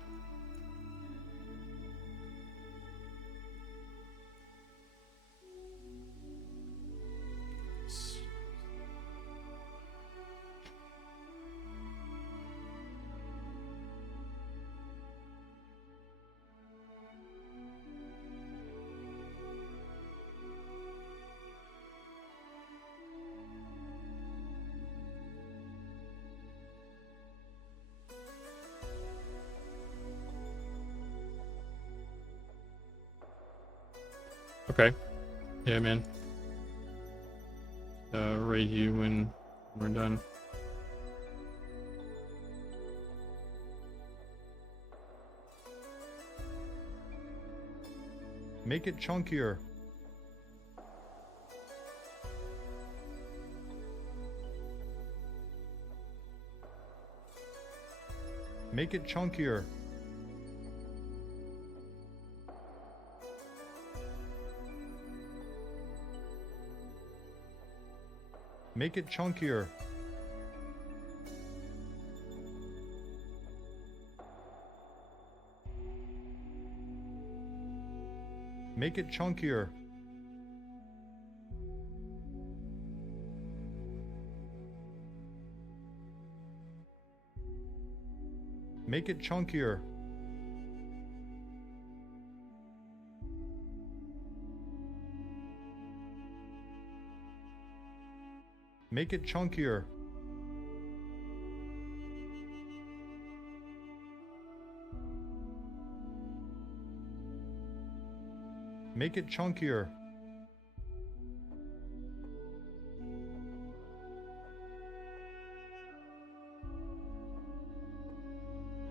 Okay. Yeah, man. Raid you when we're done. Make it chunkier. Make it chunkier. Make it chunkier. Make it chunkier. Make it chunkier. Make it chunkier. Make it chunkier.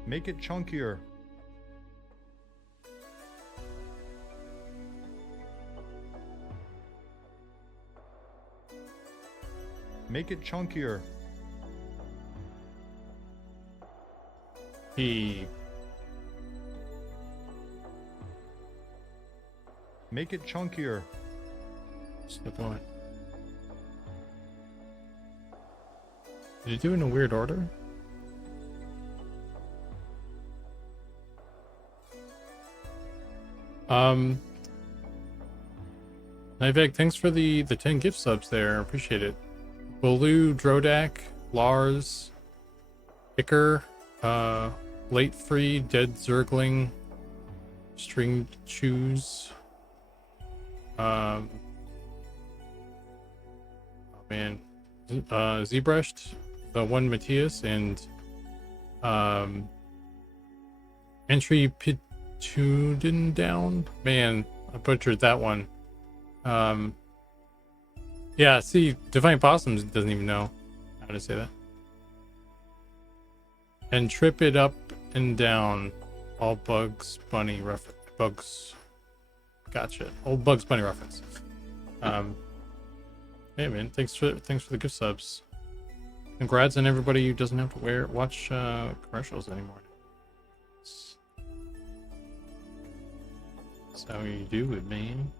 Make it chunkier. Make it chunkier. Make it chunkier. What's the point? Did you do it in a weird order? Nivek, thanks for the 10 gift subs there. Appreciate it. Baloo, Drodak, Lars, Icker, Late Free, Dead Zergling, String Choose. Oh man, ZBrushed, the one Matthias, and Entry Pituden down. Man, I butchered that one. Yeah, see, Divine Possums doesn't even know how to say that. And Trip It Up and Down, all Bugs Bunny reference. Bugs, gotcha. Old Bugs Bunny reference. Hey man, thanks for the gift subs. Congrats on everybody who doesn't have to watch commercials anymore. That's how you do it, man.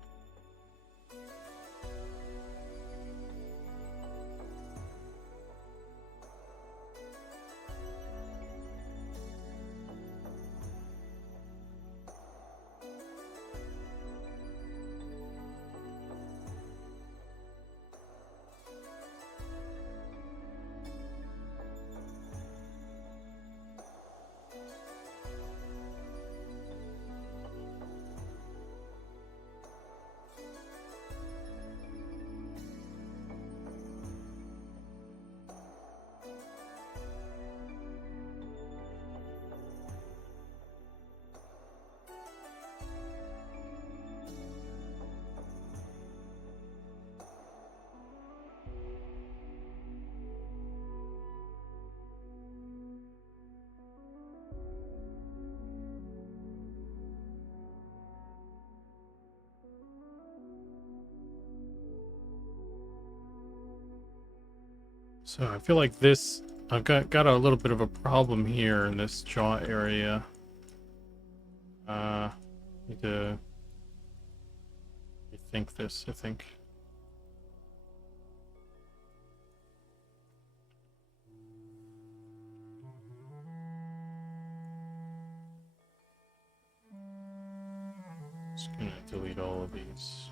So I feel like this, I've got a little bit of a problem here in this jaw area. Need to rethink this, I think. Just gonna delete all of these.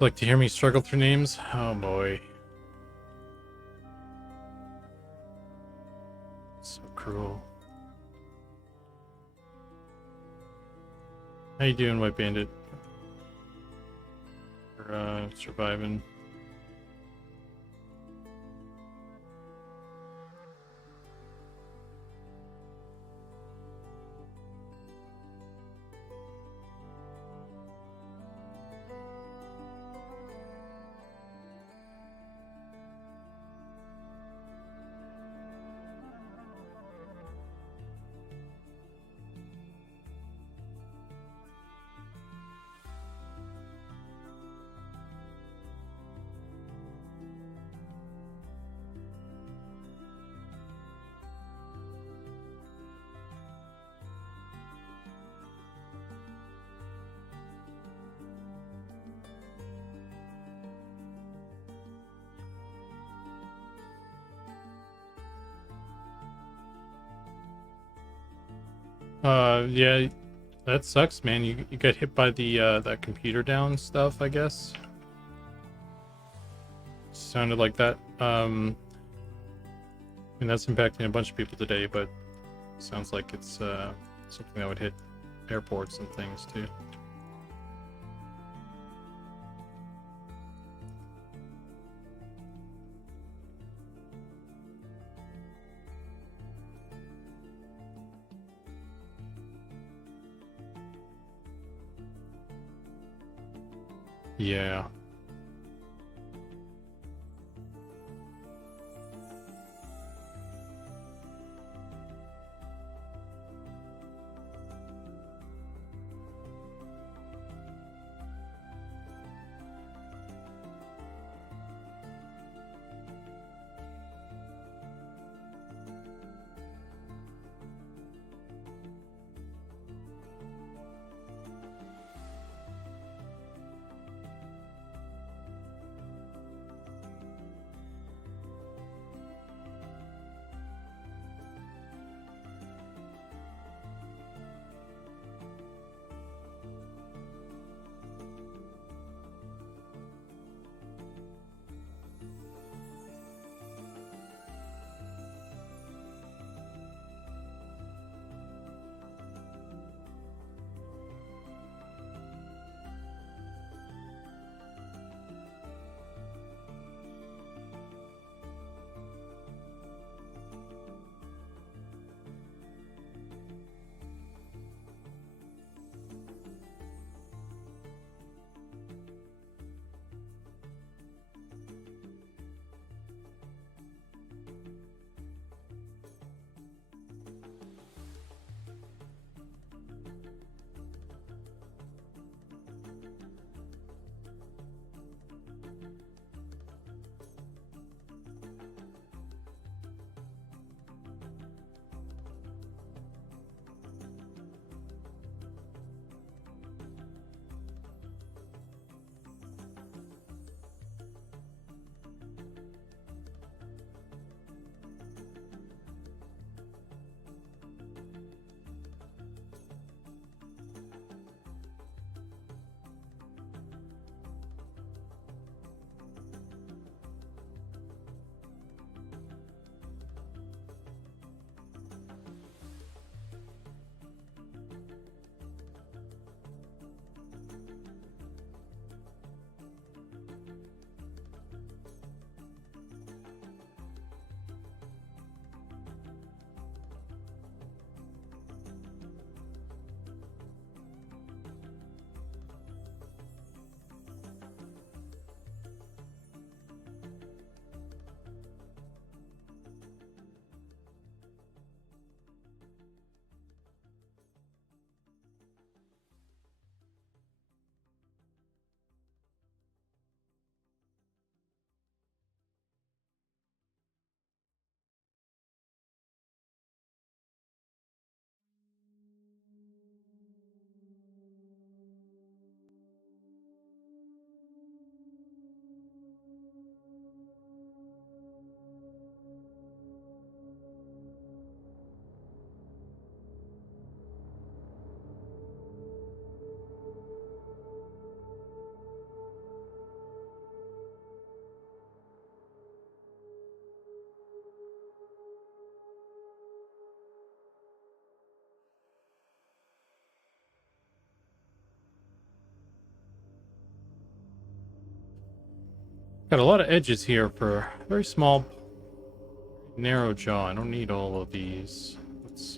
Like to hear me struggle through names? Oh boy. So cruel. How you doing, White Bandit? We're surviving. Yeah, that sucks, man. You got hit by the that computer down stuff, I guess. Sounded like that. I mean, that's impacting a bunch of people today, but sounds like it's something that would hit airports and things too. Yeah. Got a lot of edges here for a very small, narrow jaw. I don't need all of these. Let's,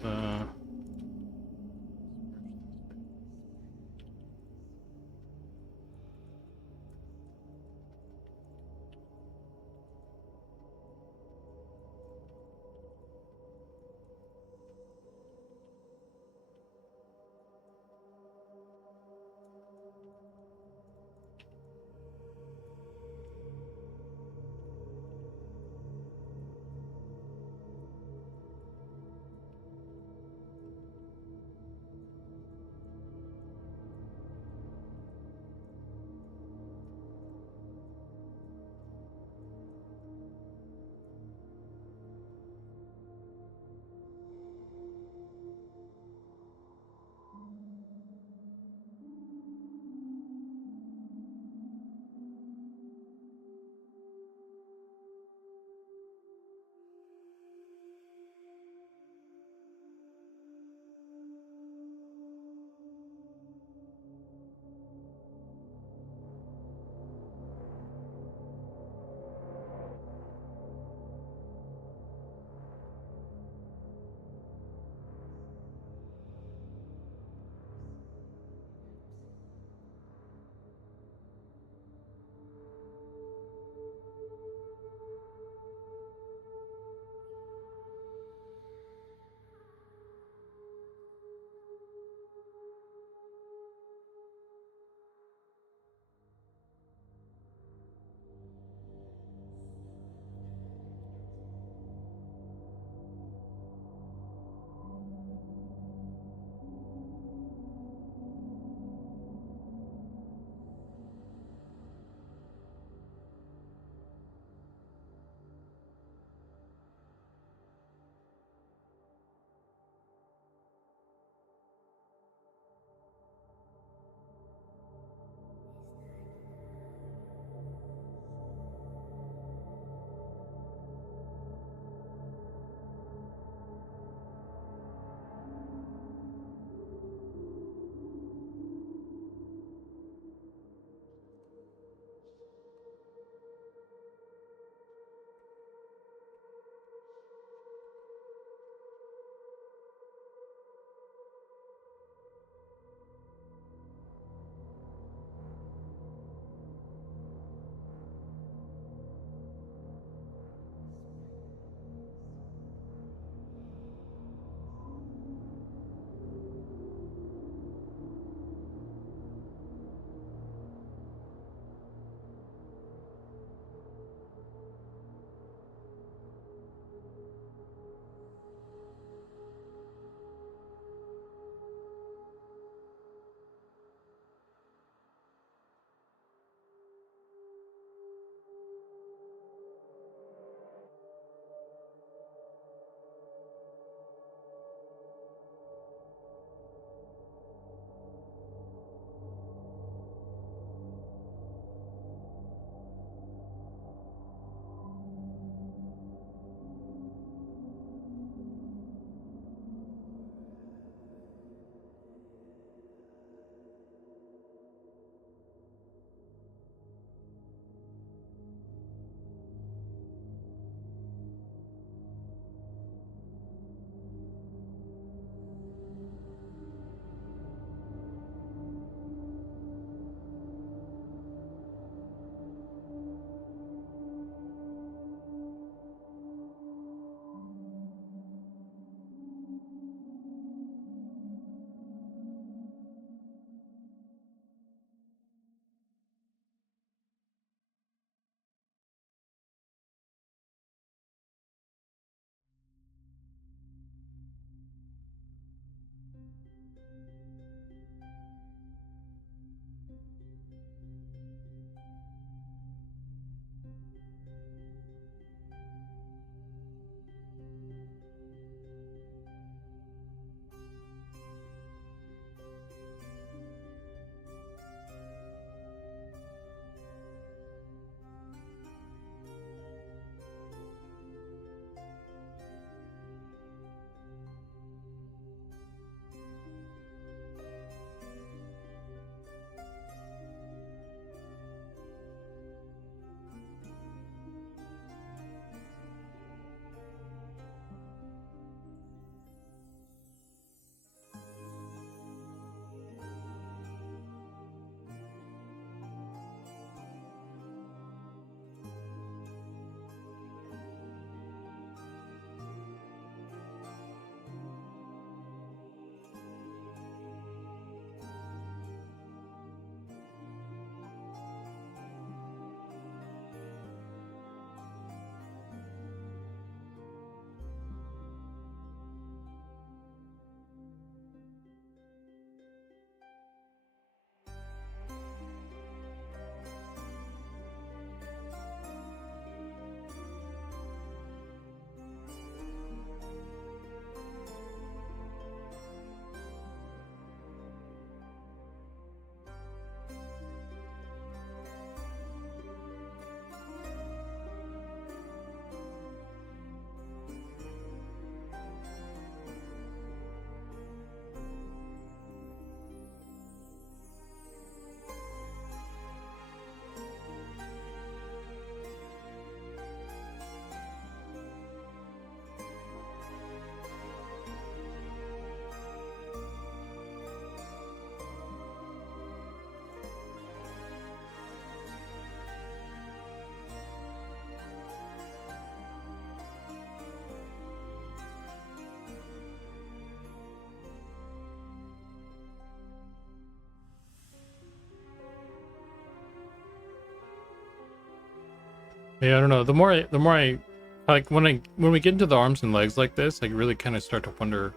Yeah, I don't know. The more I like when we get into the arms and legs like this, I really kind of start to wonder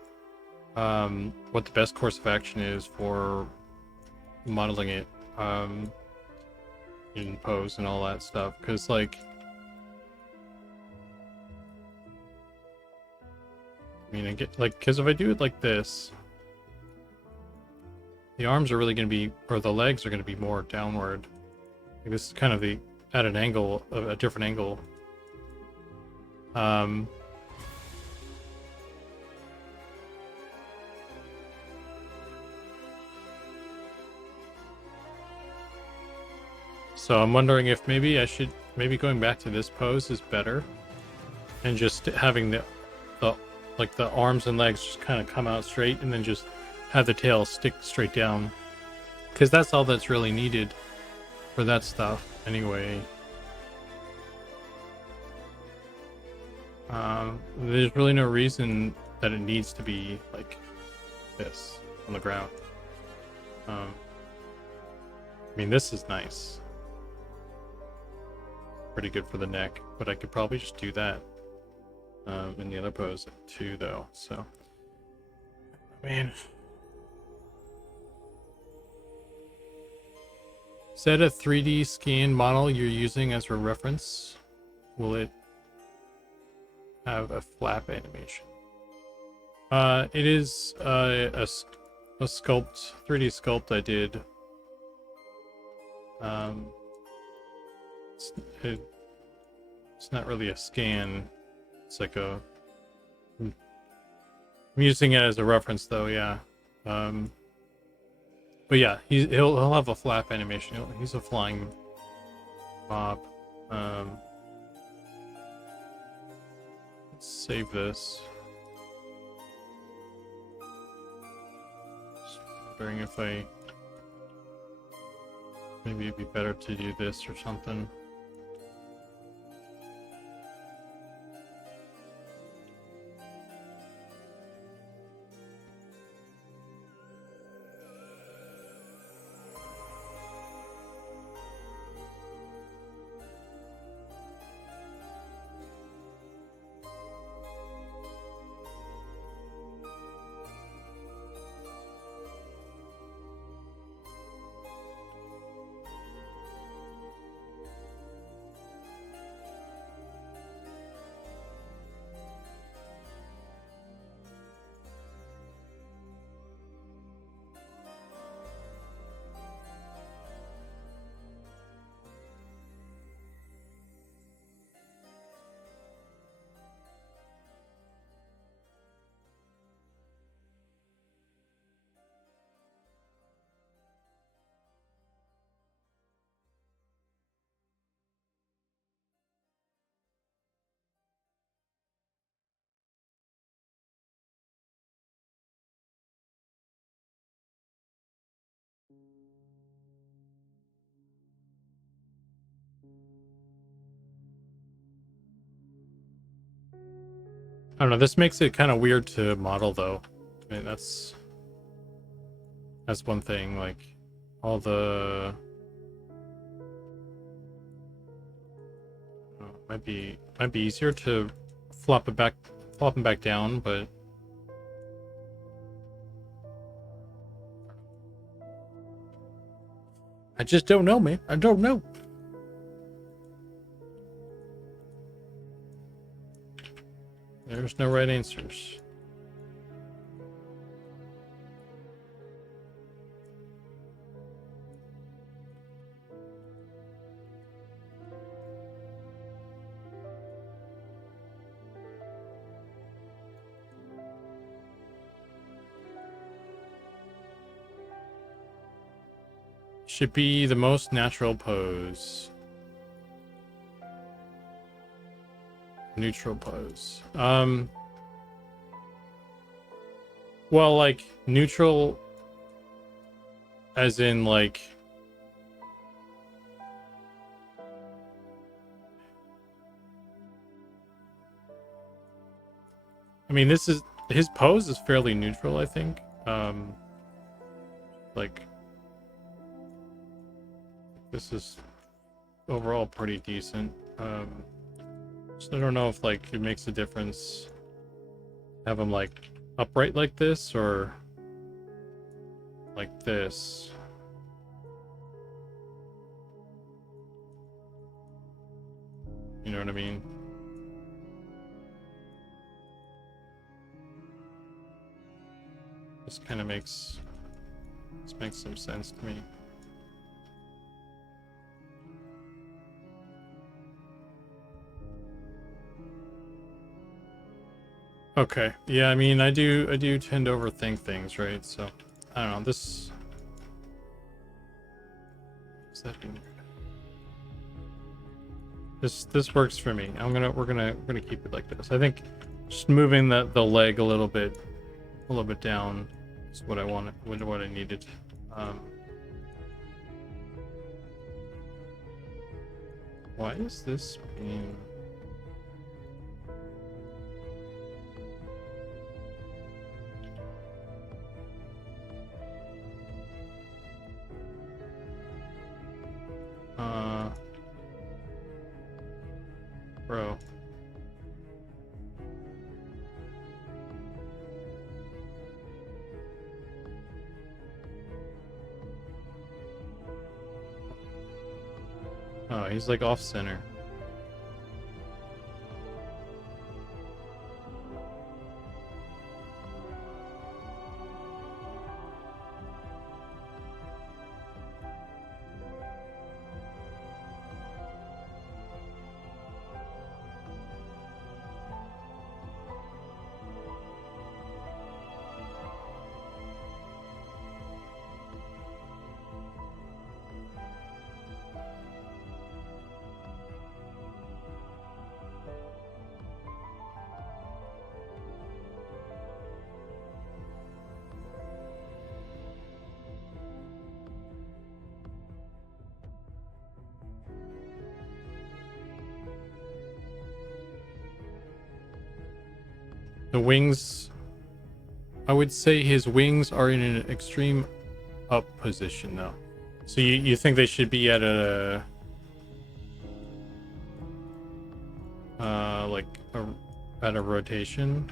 what the best course of action is for modeling it in pose and all that stuff. Because like, I mean, I get like, because if I do it like this, the arms are really going to be, or the legs are going to be more downward. Like, this is kind of the at an angle, a different angle. So I'm wondering if maybe maybe going back to this pose is better, and just having the like the arms and legs just kind of come out straight, and then just have the tail stick straight down, because that's all that's really needed for that stuff anyway. There's really no reason that it needs to be like this on the ground. I mean, this is nice, pretty good for the neck, but I could probably just do that in the other pose too, though. So, man, is that a 3D scan model you're using as a reference? Will it have a flap animation? It is a sculpt, 3D sculpt I did. It's not really a scan. It's like a. I'm using it as a reference, though. Yeah. But yeah, he'll have a flap animation. He's a flying mob. Let's save this. Just wondering if maybe it'd be better to do this or something. I don't know. This makes it kind of weird to model, though. I mean, that's one thing. Like, all the might be easier to flop them back down, but I just don't know, man. I don't know. There's no right answers. Should be the most natural pose. Neutral pose. Well, like, neutral as in, like, I mean, his pose is fairly neutral, I think. Like, this is overall pretty decent. So I don't know if like it makes a difference have him like upright like this or like this. You know what I mean? This kind of makes some sense to me. Okay. Yeah, I mean, I do tend to overthink things, right? So, I don't know. This is that being this works for me. We're gonna keep it like this. I think just moving the leg a little bit down is what I wanted, what I needed. Why is this being? Bro. Oh, he's like off center. The wings, I would say his wings are in an extreme up position though. So you think they should be at a like at a rotation?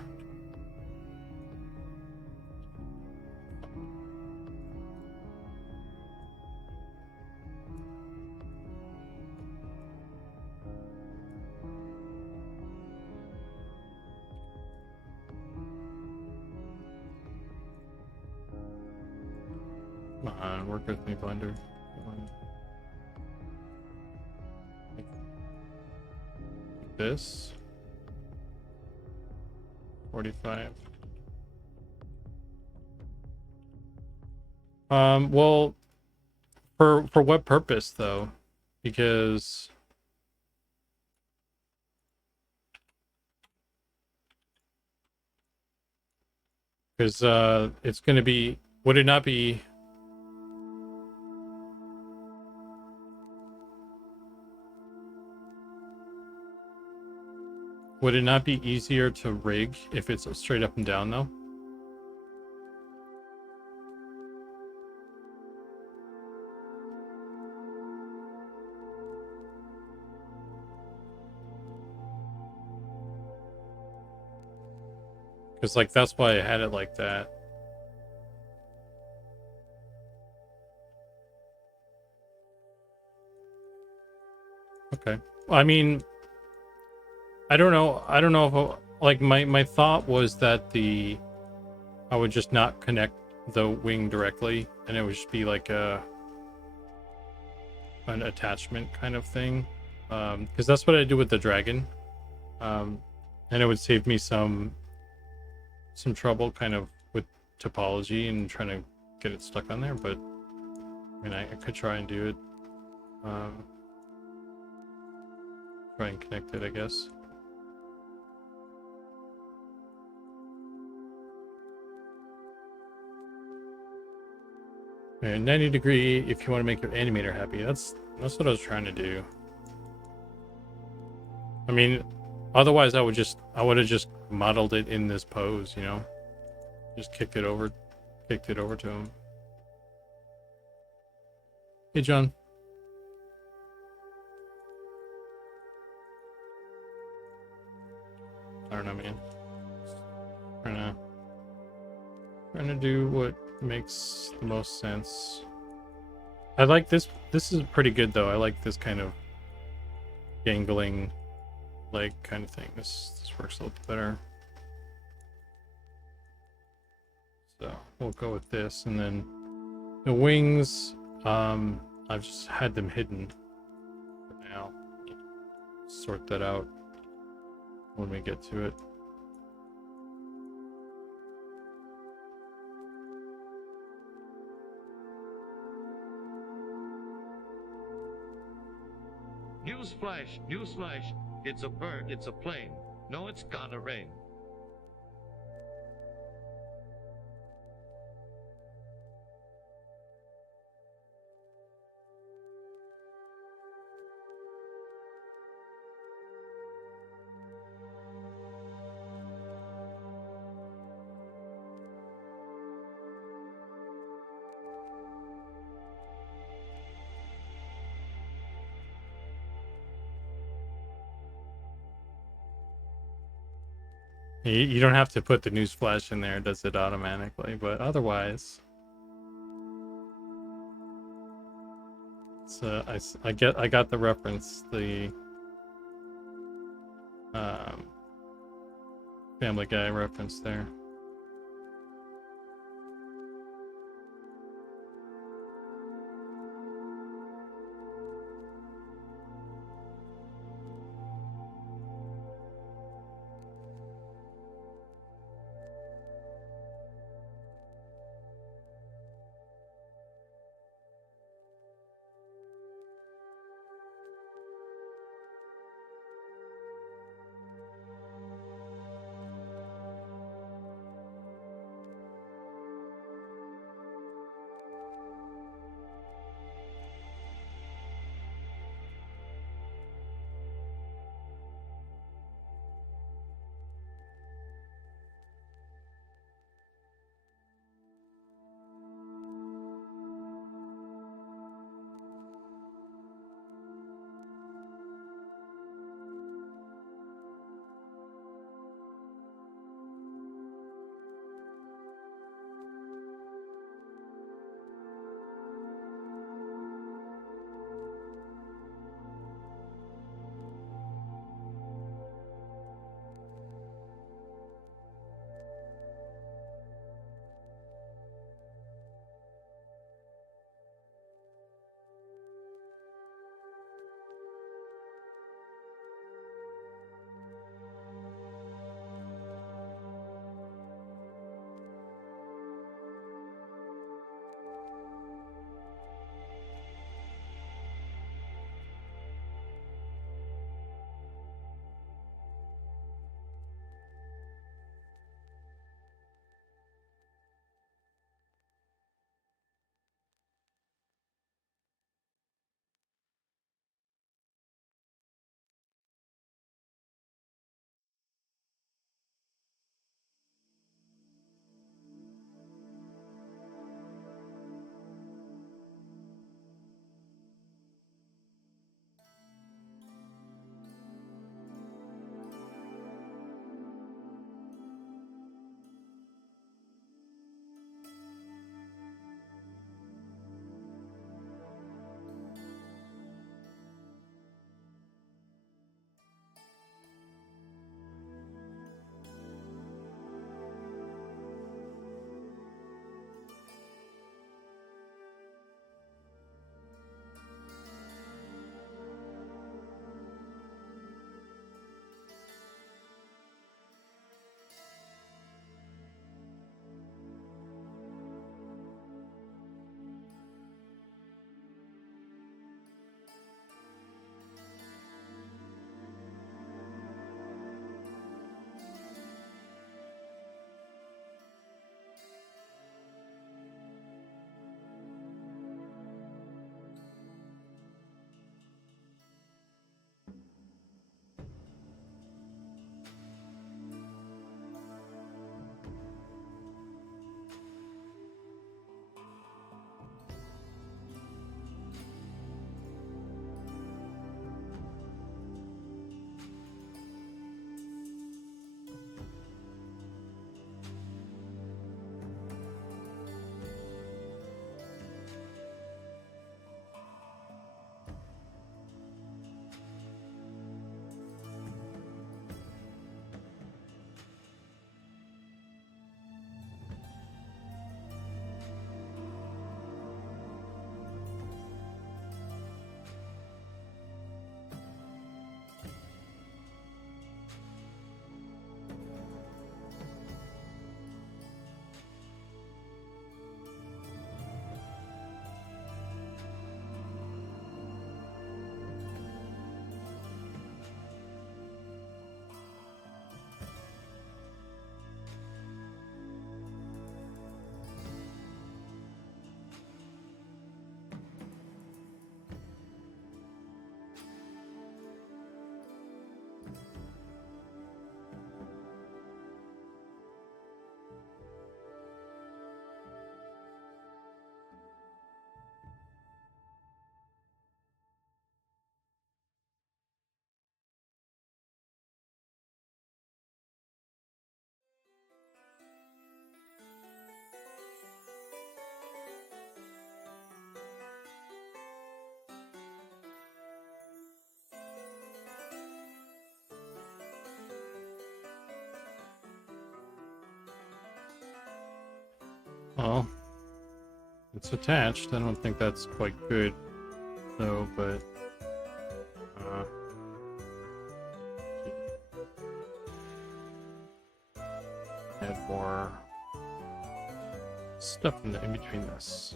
Come on, work with me, Blender. Like this. 45. Well, for what purpose though? Because it's going to be, would it not be easier to rig if it's straight up and down though? Because like that's why I had it like that. Okay. I mean, I don't know if like my thought was that I would just not connect the wing directly and it would just be like an attachment kind of thing. Because that's what I do with the dragon. And it would save me some trouble kind of with topology and trying to get it stuck on there, but I mean I could try and do it. Try and connect it, I guess. And 90 degree if you want to make your animator happy. That's what I was trying to do. I mean, otherwise I would have just modeled it in this pose, you know? Just kicked it over to him. Hey, John. gonna do what makes the most sense. I like this. This is pretty good though. I like this kind of gangling leg kind of thing. This works a little bit better. So we'll go with this, and then the wings. I've just had them hidden for now. Sort that out when we get to it. Newsflash, newsflash. It's a bird, it's a plane. No, it's gonna rain. You don't have to put the news flash in there, it does it automatically, but otherwise, so I got the reference, the Family Guy reference there. Well, it's attached. I don't think that's quite good, though, but add more stuff in between this.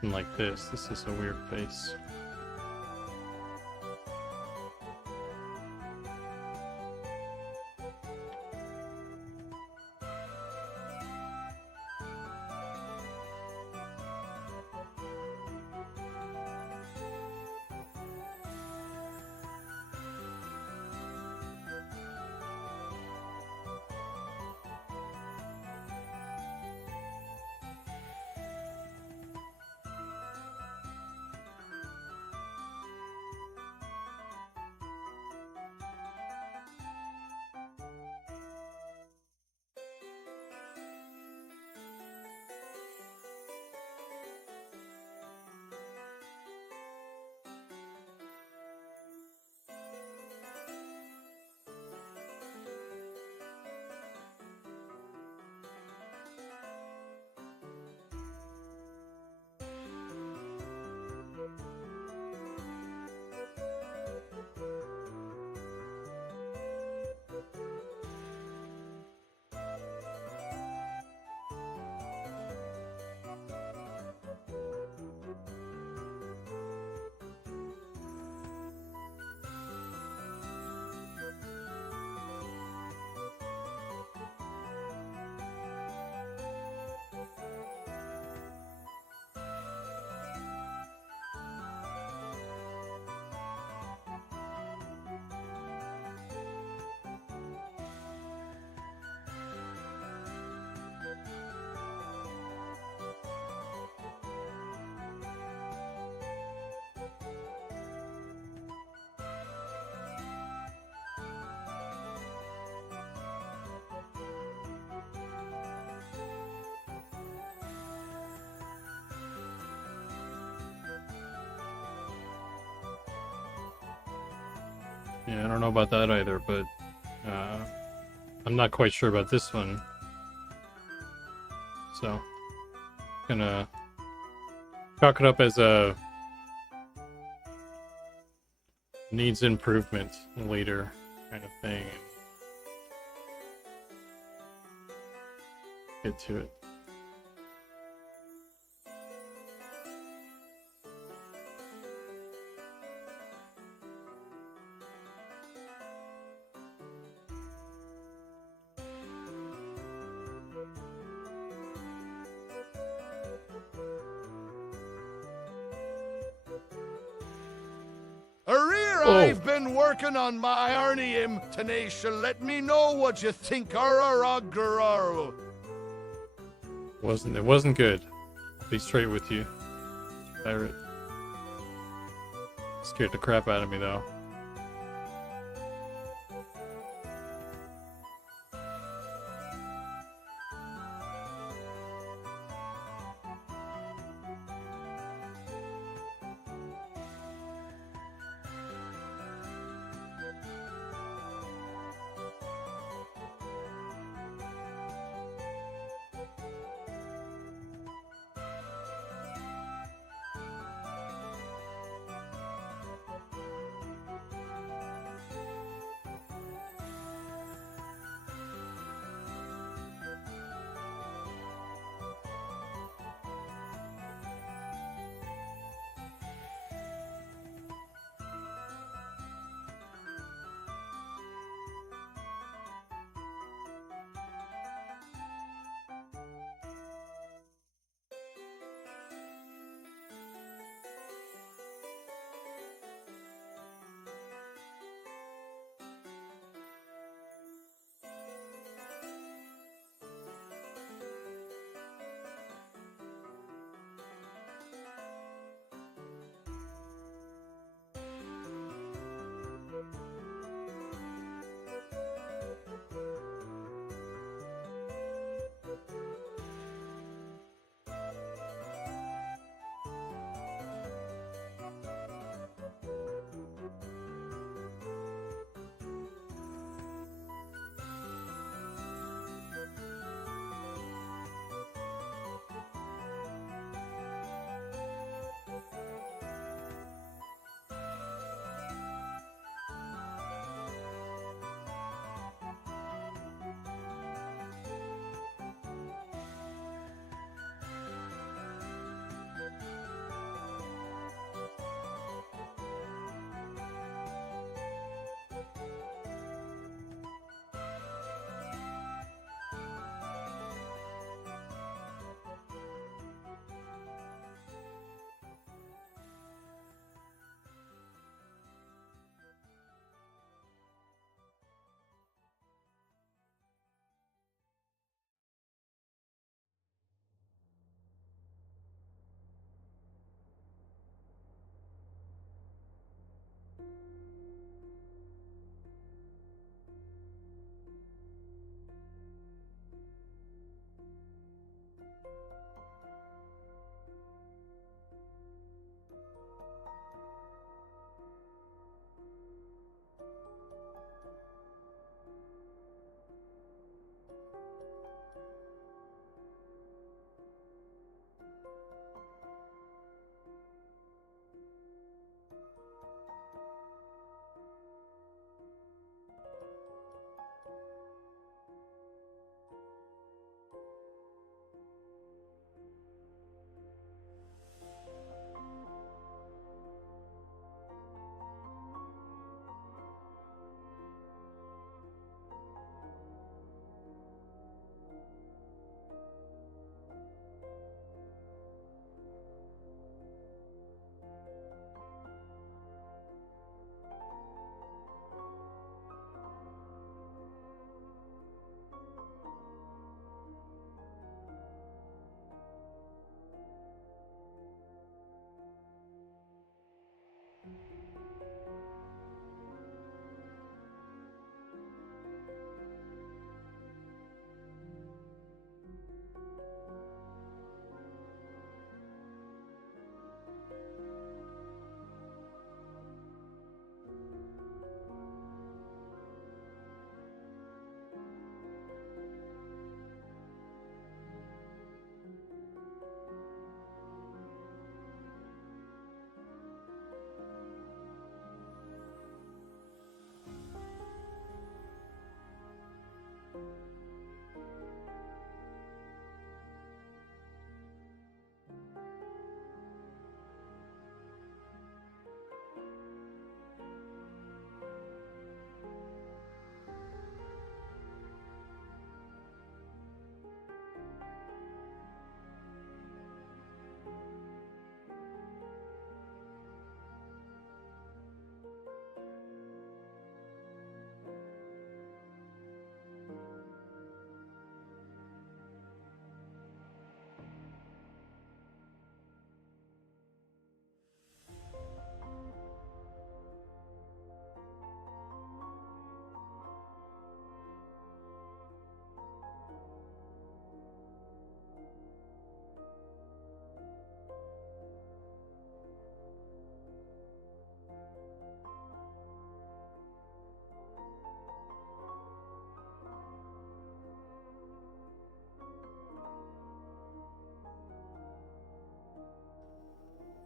Something like this. This is a weird face. Yeah, I don't know about that either, but I'm not quite sure about this one. So, gonna chalk it up as a needs improvement later kind of thing. Get to it. I've been working on my Arnium Tenacious. Let me know what you think. It wasn't good. I'll be straight with you. Pirate. Scared the crap out of me though.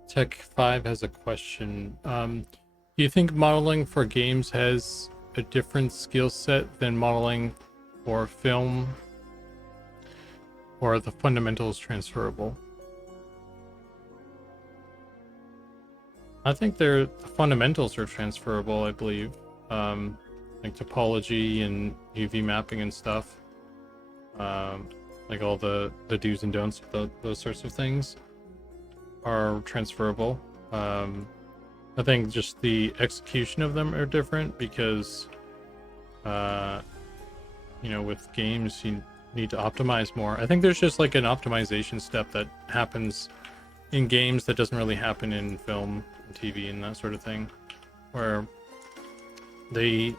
Tech 5 has a question. Do you think modeling for games has a different skill set than modeling for film, or are the fundamentals transferable? I think the fundamentals are transferable, I believe. Like topology and UV mapping and stuff. Like all the do's and don'ts, those sorts of things are transferable. I think just the execution of them are different because, with games you need to optimize more. I think there's just like an optimization step that happens in games that doesn't really happen in film and TV and that sort of thing, where they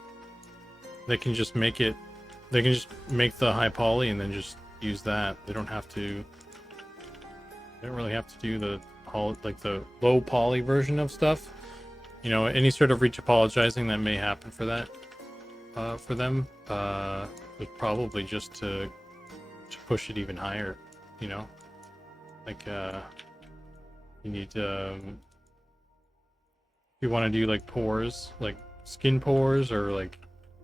can just make it, they can just make the high poly and then just use that. They don't really have to do the low poly version of stuff. Any sort of retopologizing that may happen for that, for them, was probably just to push it even higher. Like you need if you want to do like pores, like skin pores, or like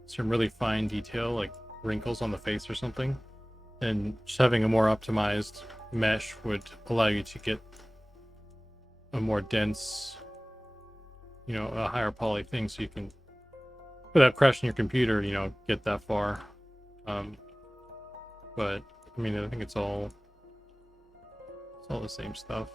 some really fine detail, like wrinkles on the face or something, then just having a more optimized mesh would allow you to get a more dense, a higher poly thing, so you can, without crashing your computer, get that far. But I mean, I think it's all the same stuff.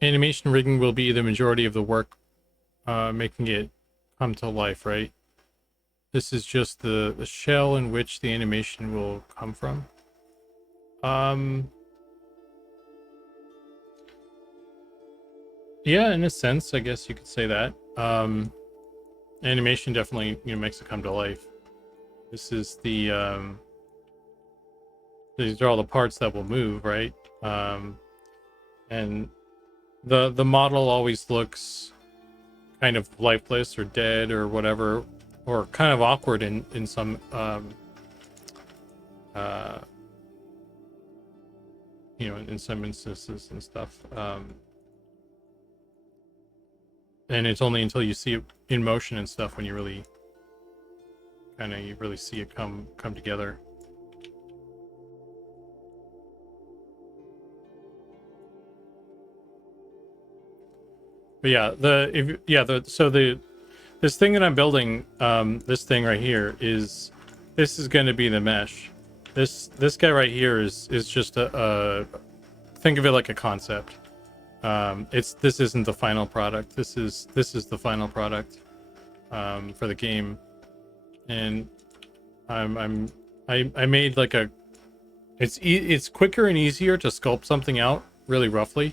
animation rigging will be the majority of the work, making it come to life, right? This is just the shell in which the animation will come from. Yeah, in a sense, I guess you could say that. Animation definitely, makes it come to life. This is the, these are all the parts that will move, right? And the model always looks kind of lifeless or dead or whatever, or kind of awkward in some, in some instances and stuff. And it's only until you see it in motion and stuff when you really see it come together. But yeah, this thing that I'm building, this thing right here is going to be the mesh. This guy right here is just a think of it like a concept. This isn't the final product. This is the final product for the game, and I made like a it's quicker and easier to sculpt something out really roughly,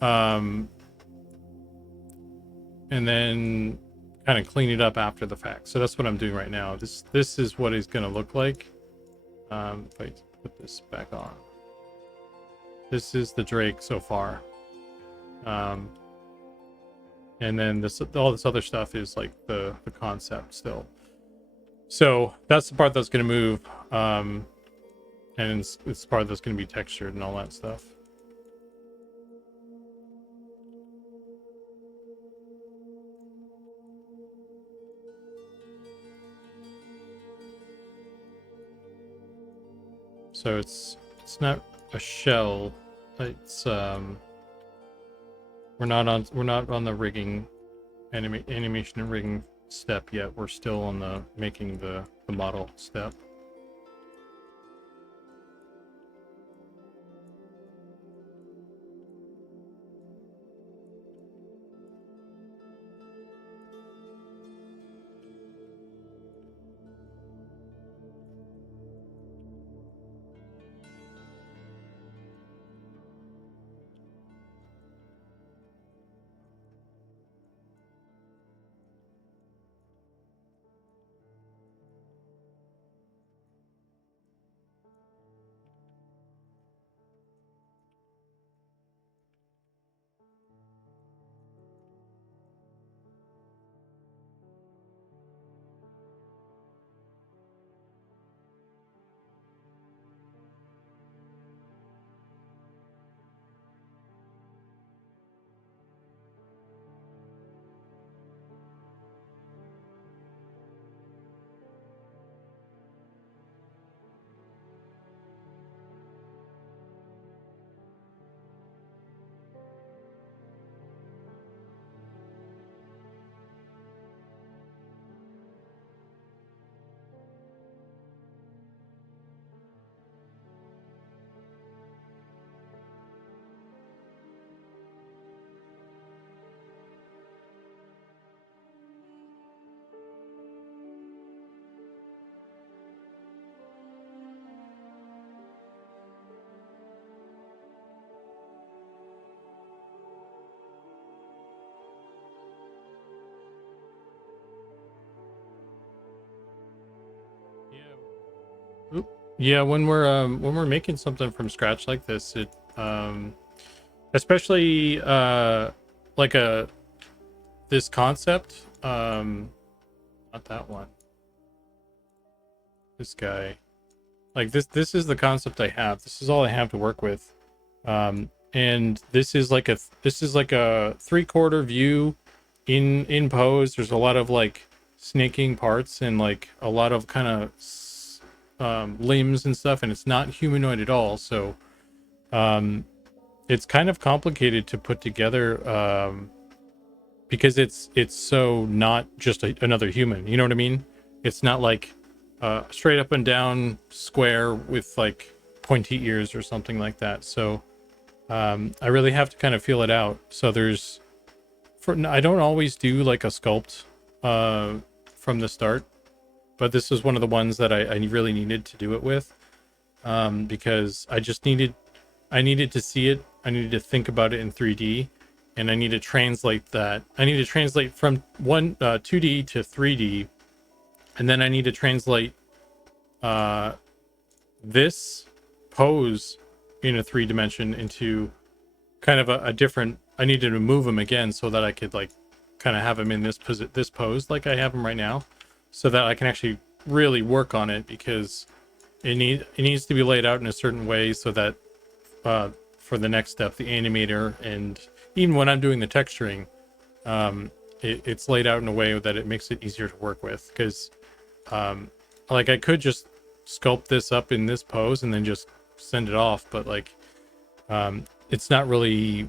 and then kind of clean it up after the fact. So that's what I'm doing right now. This is what it's gonna look like. If I put this back on, this is the Drake so far. And then all this other stuff is like the concept still. So that's the part that's going to move, and it's the part that's going to be textured and all that stuff. So it's not a shell. It's we're not on the rigging animation and rigging step yet. We're still on the making the model step. Yeah, when we're making something from scratch like this, it especially like this concept, not that one. This guy. Like this is the concept I have. This is all I have to work with. And this is like a 3/4 view in pose. There's a lot of like snaking parts and like a lot of kind of limbs and stuff, and it's not humanoid at all. So it's kind of complicated to put together because it's so not just another human. You know what I mean? It's not like straight up and down square with like pointy ears or something like that. So I really have to kind of feel it out. So I don't always do like a sculpt from the start, but this was one of the ones that I really needed to do it with, because I needed to see it. I needed to think about it in 3D, and I need to translate that. I need to translate from 2D to 3D, and then I need to translate this pose in a 3 dimension into kind of a different. I needed to move him again so that I could like kind of have him in this pose like I have him right now, so that I can actually really work on it, because it needs to be laid out in a certain way so that for the next step, the animator, and even when I'm doing the texturing, it's laid out in a way that it makes it easier to work with. Because like I could just sculpt this up in this pose and then just send it off, but like it's not really.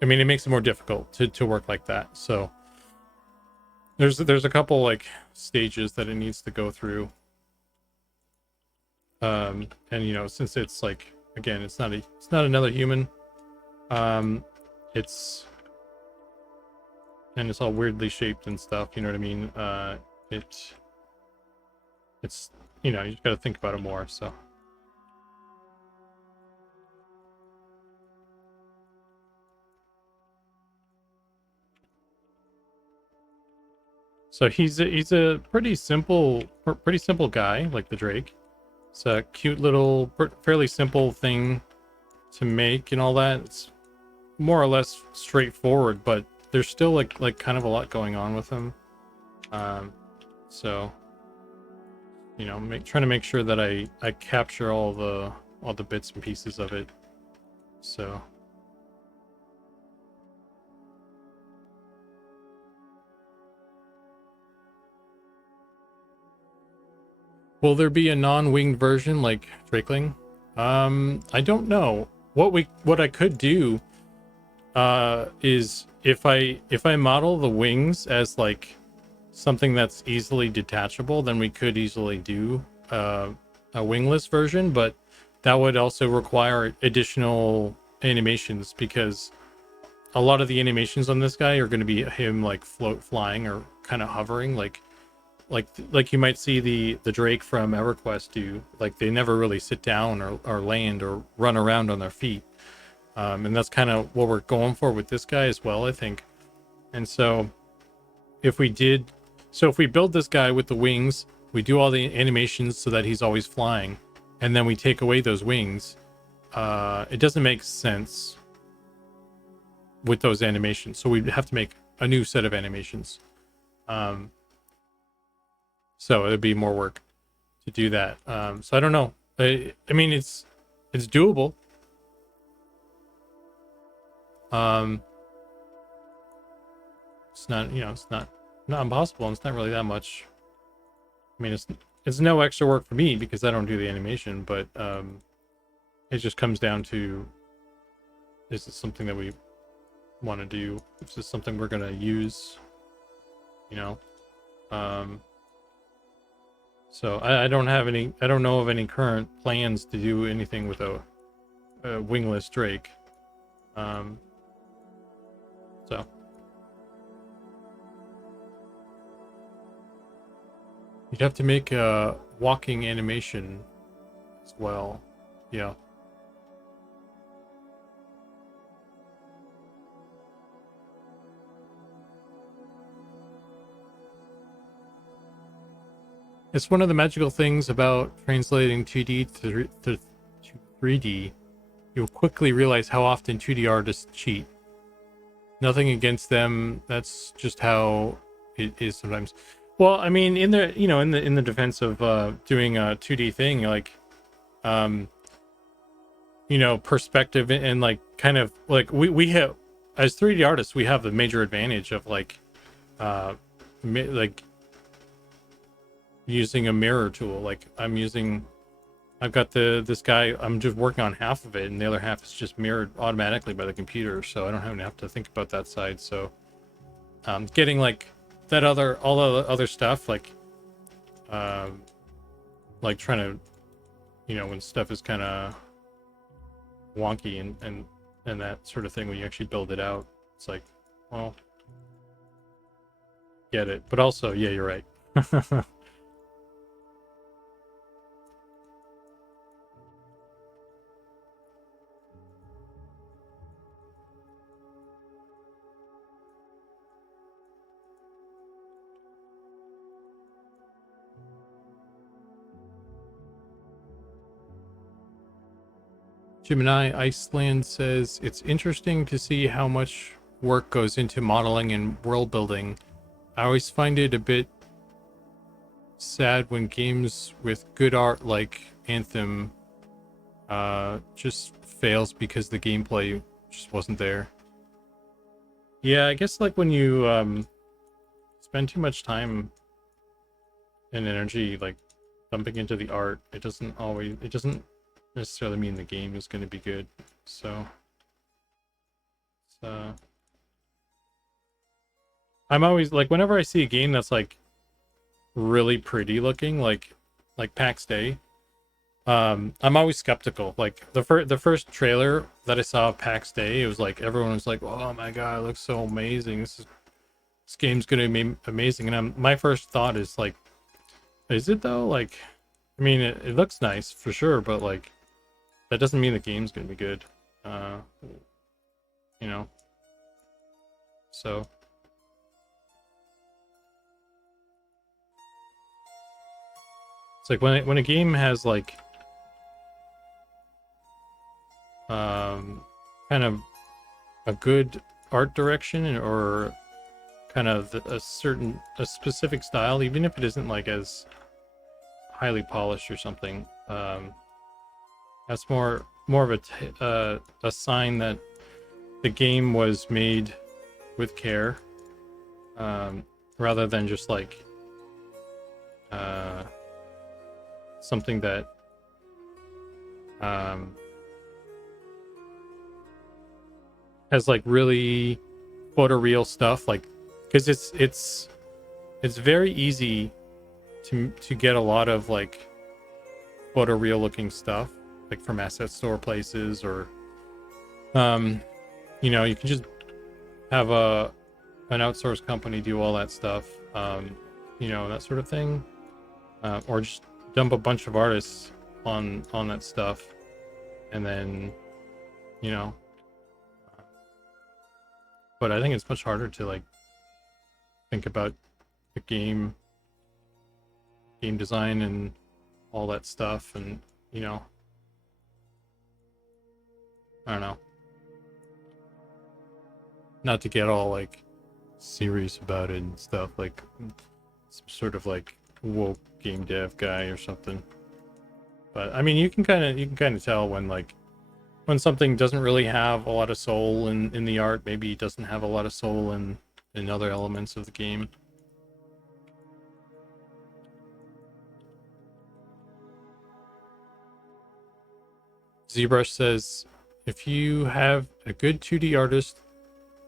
I mean, it makes it more difficult to work like that. So there's a couple like stages that it needs to go through. And you know, since it's like, again, it's not another human. It's all weirdly shaped and stuff, you know what I mean? It's you know, you just got to think about it more. So he's a pretty simple guy, like the Drake. It's a cute little, fairly simple thing to make and all that. It's more or less straightforward, but there's still like kind of a lot going on with him. So you know, trying to make sure that I capture all the bits and pieces of it. So will there be a non-winged version like Drakeling? I don't know. What I could do is if I model the wings as like something that's easily detachable, then we could easily do a wingless version, but that would also require additional animations, because a lot of the animations on this guy are going to be him like flying or kind of hovering, like you might see the Drake from EverQuest do. Like they never really sit down or land or run around on their feet, and that's kind of what we're going for with this guy as well, I think. And so if we build this guy with the wings, we do all the animations so that he's always flying, and then we take away those wings, it doesn't make sense with those animations. So we'd have to make a new set of animations. So it'd be more work to do that. So I don't know. I mean, it's doable. It's not, you know, it's not impossible, and it's not really that much. I mean, it's no extra work for me because I don't do the animation, but it just comes down to, is this something that we want to do? Is this something we're gonna use? You know. So I don't know of any current plans to do anything with a wingless Drake. So you'd have to make a walking animation as well. Yeah. It's one of the magical things about translating 2D to 3D. You'll quickly realize how often 2D artists cheat. Nothing against them. That's just how it is sometimes. Well, I mean, in the defense of doing a 2D thing, like, perspective and like kind of like we have, as 3D artists, we have the major advantage of like using a mirror tool. Like I've got this guy, I'm just working on half of it, and the other half is just mirrored automatically by the computer, so I don't even have to think about that side. So getting like all the other stuff, like trying to, when stuff is kind of wonky and that sort of thing when you actually build it out. It's like, well, get it, but also, yeah, you're right. Gemini Iceland says it's interesting to see how much work goes into modeling and world building. I always find it a bit sad when games with good art like Anthem just fails because the gameplay just wasn't there. Yeah, I guess like when you spend too much time and energy like dumping into the art, it doesn't necessarily mean the game is going to be good. So I'm always like, whenever I see a game that's like really pretty looking, like PAX Day, I'm always skeptical. Like the first trailer that I saw of PAX Day, it was like everyone was like, "Oh my god, it looks so amazing! This game's gonna be amazing." And my first thought is like, is it though? Like, I mean, it looks nice for sure, but like, that doesn't mean the game's gonna be good. You know. So it's like when a game has like kind of a good art direction or kind of a specific style, even if it isn't like as highly polished or something, that's more of a sign that the game was made with care, rather than just like something that has like really photoreal stuff, like, because it's very easy to get a lot of like photoreal looking stuff like from asset store places, or you know, you can just have an outsourced company do all that stuff, you know, that sort of thing, or just dump a bunch of artists on that stuff, and then, you know, but I think it's much harder to like think about the game design and all that stuff, and you know, I don't know, not to get all like serious about it and stuff, like some sort of like woke game dev guy or something, but I mean, you can kind of tell when something doesn't really have a lot of soul in the art. Maybe it doesn't have a lot of soul in other elements of the game. ZBrush says, if you have a good 2D artist,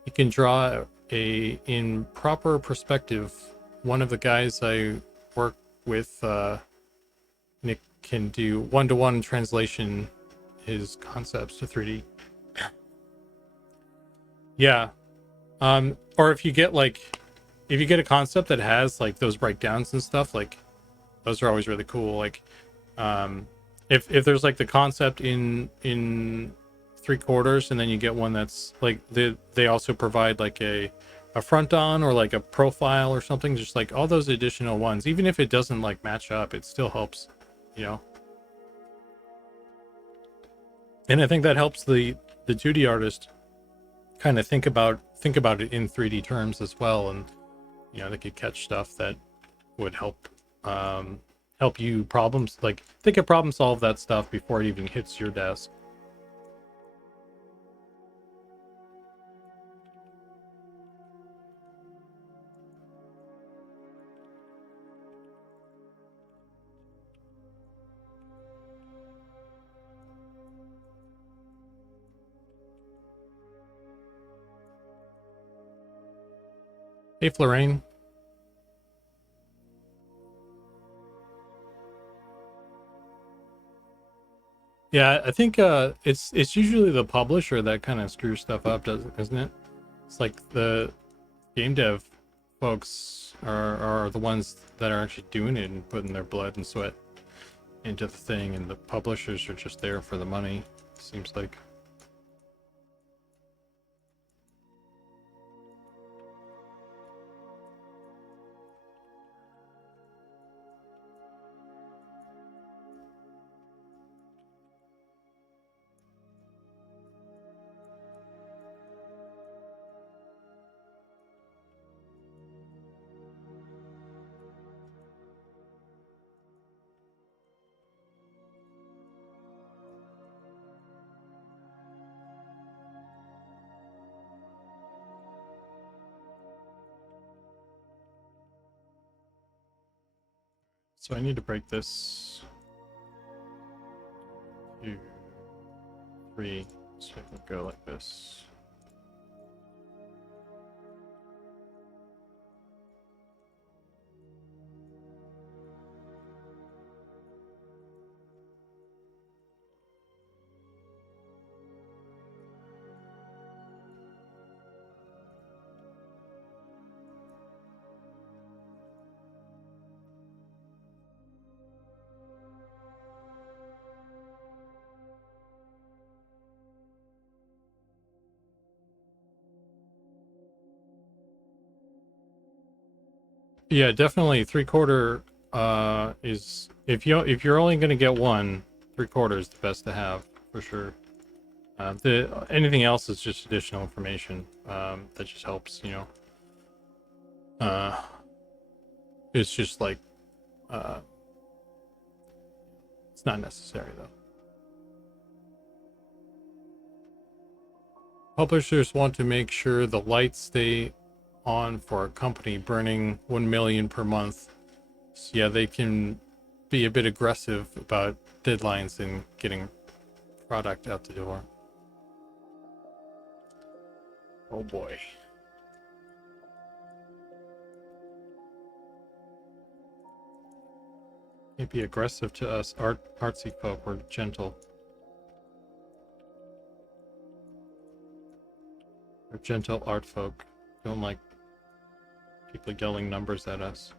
you can draw in proper perspective. One of the guys I work with, Nick, can do one-to-one translation his concepts to 3D. Yeah. Or if you get a concept that has like those breakdowns and stuff, like those are always really cool. Like, if there's like the concept in 3/4, and then you get one that's like they also provide like a front on or like a profile or something, just like all those additional ones, even if it doesn't like match up, it still helps, you know. And I think that helps the 2D artist kind of think about it in 3D terms as well, and you know, they could catch stuff that would help you think of problem solve that stuff before it even hits your desk. Hey, Florraine. Yeah, I think it's usually the publisher that kind of screws stuff up, doesn't isn't it? It's like the game dev folks are the ones that are actually doing it and putting their blood and sweat into the thing, and the publishers are just there for the money, seems like. So I need to break this 2, 3, so I can go like this. Yeah, definitely 3/4 is if you're only gonna get one, 3/4 is the best to have for sure. The anything else is just additional information that just helps, you know. Uh, it's just like uh, it's not necessary though. Publishers want to make sure the lights stay on for a company burning 1 million per month. So yeah, they can be a bit aggressive about deadlines and getting product out the door. Oh boy. Can't be aggressive to us artsy folk. We're gentle. We're gentle art folk. Don't like people yelling numbers at us.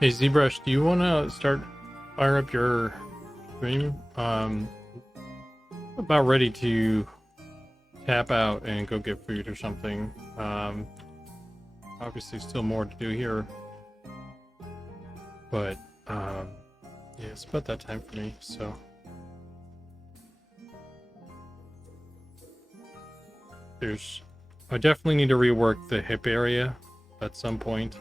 Hey ZBrush, do you want to fire up your stream? About ready to tap out and go get food or something. Obviously still more to do here, but yeah, it's about that time for me. So I definitely need to rework the hip area at some point.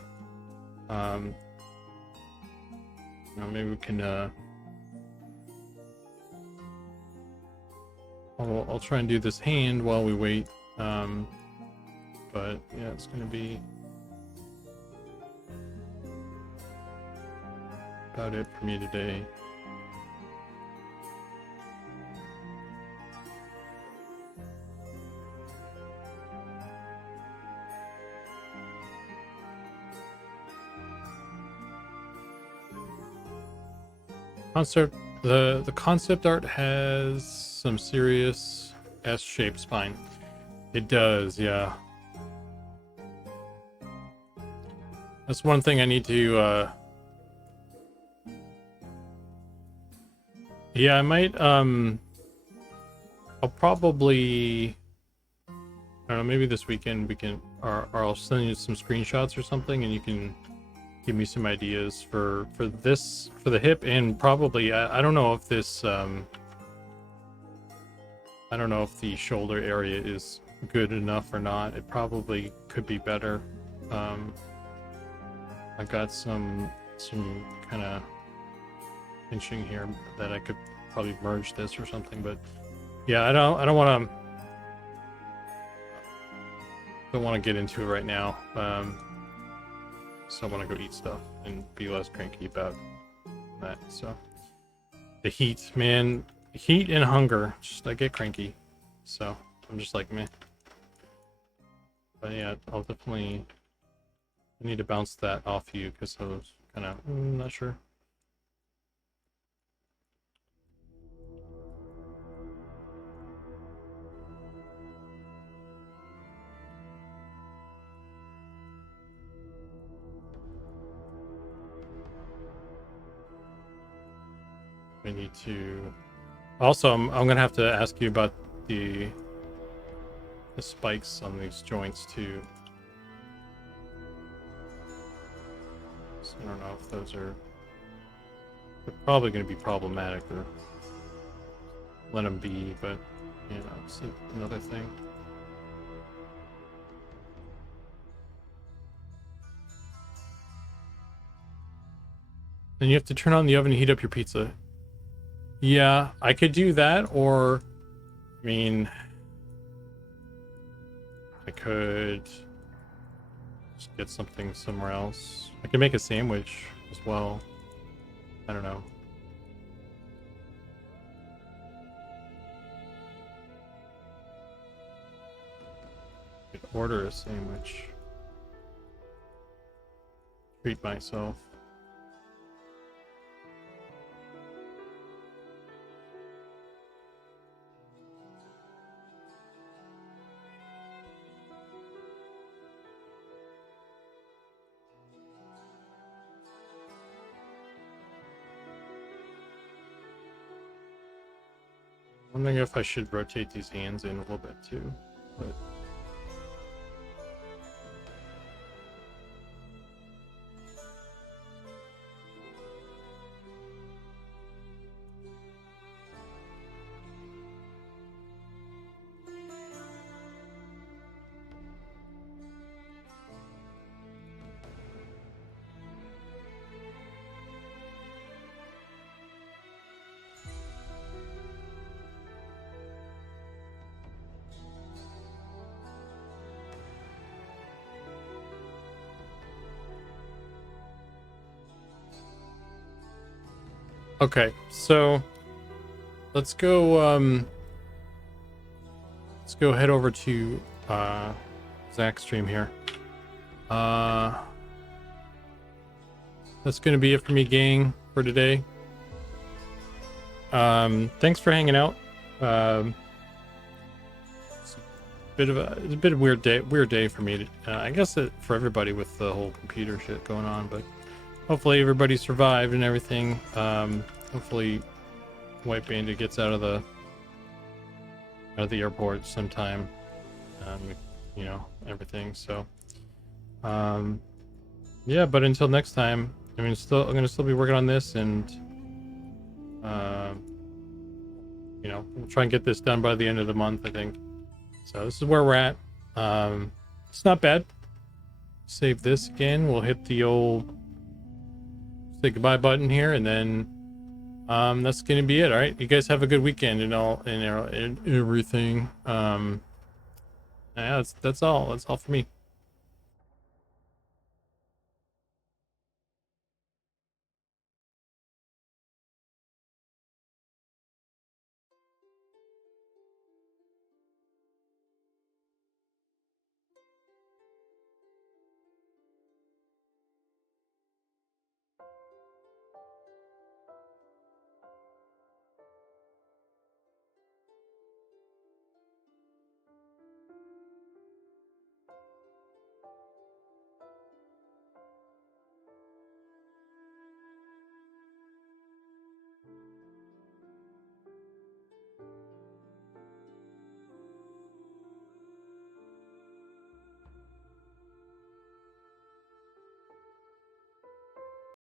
Maybe we can I'll try and do this hand while we wait. But yeah, it's gonna be about it for me today. The concept art has some serious S-shaped spine. It does, yeah. That's one thing I need to yeah, I might I'll probably, I don't know, maybe this weekend we can, or I'll send you some screenshots or something and you can give me some ideas for the hip, and probably I don't know if this I don't know if the shoulder area is good enough or not. It probably could be better. I've got some kind of pinching here that I could probably merge this or something, but yeah, I don't want to get into it right now. So I want to go eat stuff and be less cranky about that. So the heat, man, heat and hunger, just I get cranky. So I'm just like meh. But yeah, I'll definitely, I need to bounce that off you because I was kind of not sure. We need to also, I'm gonna have to ask you about the spikes on these joints too. So I don't know if those are, they're probably going to be problematic, or let them be, but you know, it's another thing. And you have to turn on the oven to heat up your pizza. Yeah, I could do that, or I mean, I could just get something somewhere else. I could make a sandwich as well. I don't know. I could order a sandwich. Treat myself. I'm wondering if I should rotate these hands in a little bit too, but okay, so let's go head over to Zach's stream here. That's gonna be it for me, gang, for today. Thanks for hanging out. It's a bit of weird day for me. I guess for everybody with the whole computer shit going on, but hopefully everybody survived and everything. Hopefully White Bandit gets out of the airport sometime. You know, everything. So, yeah. But until next time, I mean, I'm gonna still be working on this, and you know, we'll try and get this done by the end of the month, I think. So this is where we're at. It's not bad. Save this again. We'll hit the old say goodbye button here, and then that's gonna be it. All right, you guys have a good weekend and all and everything. Yeah, that's all for me.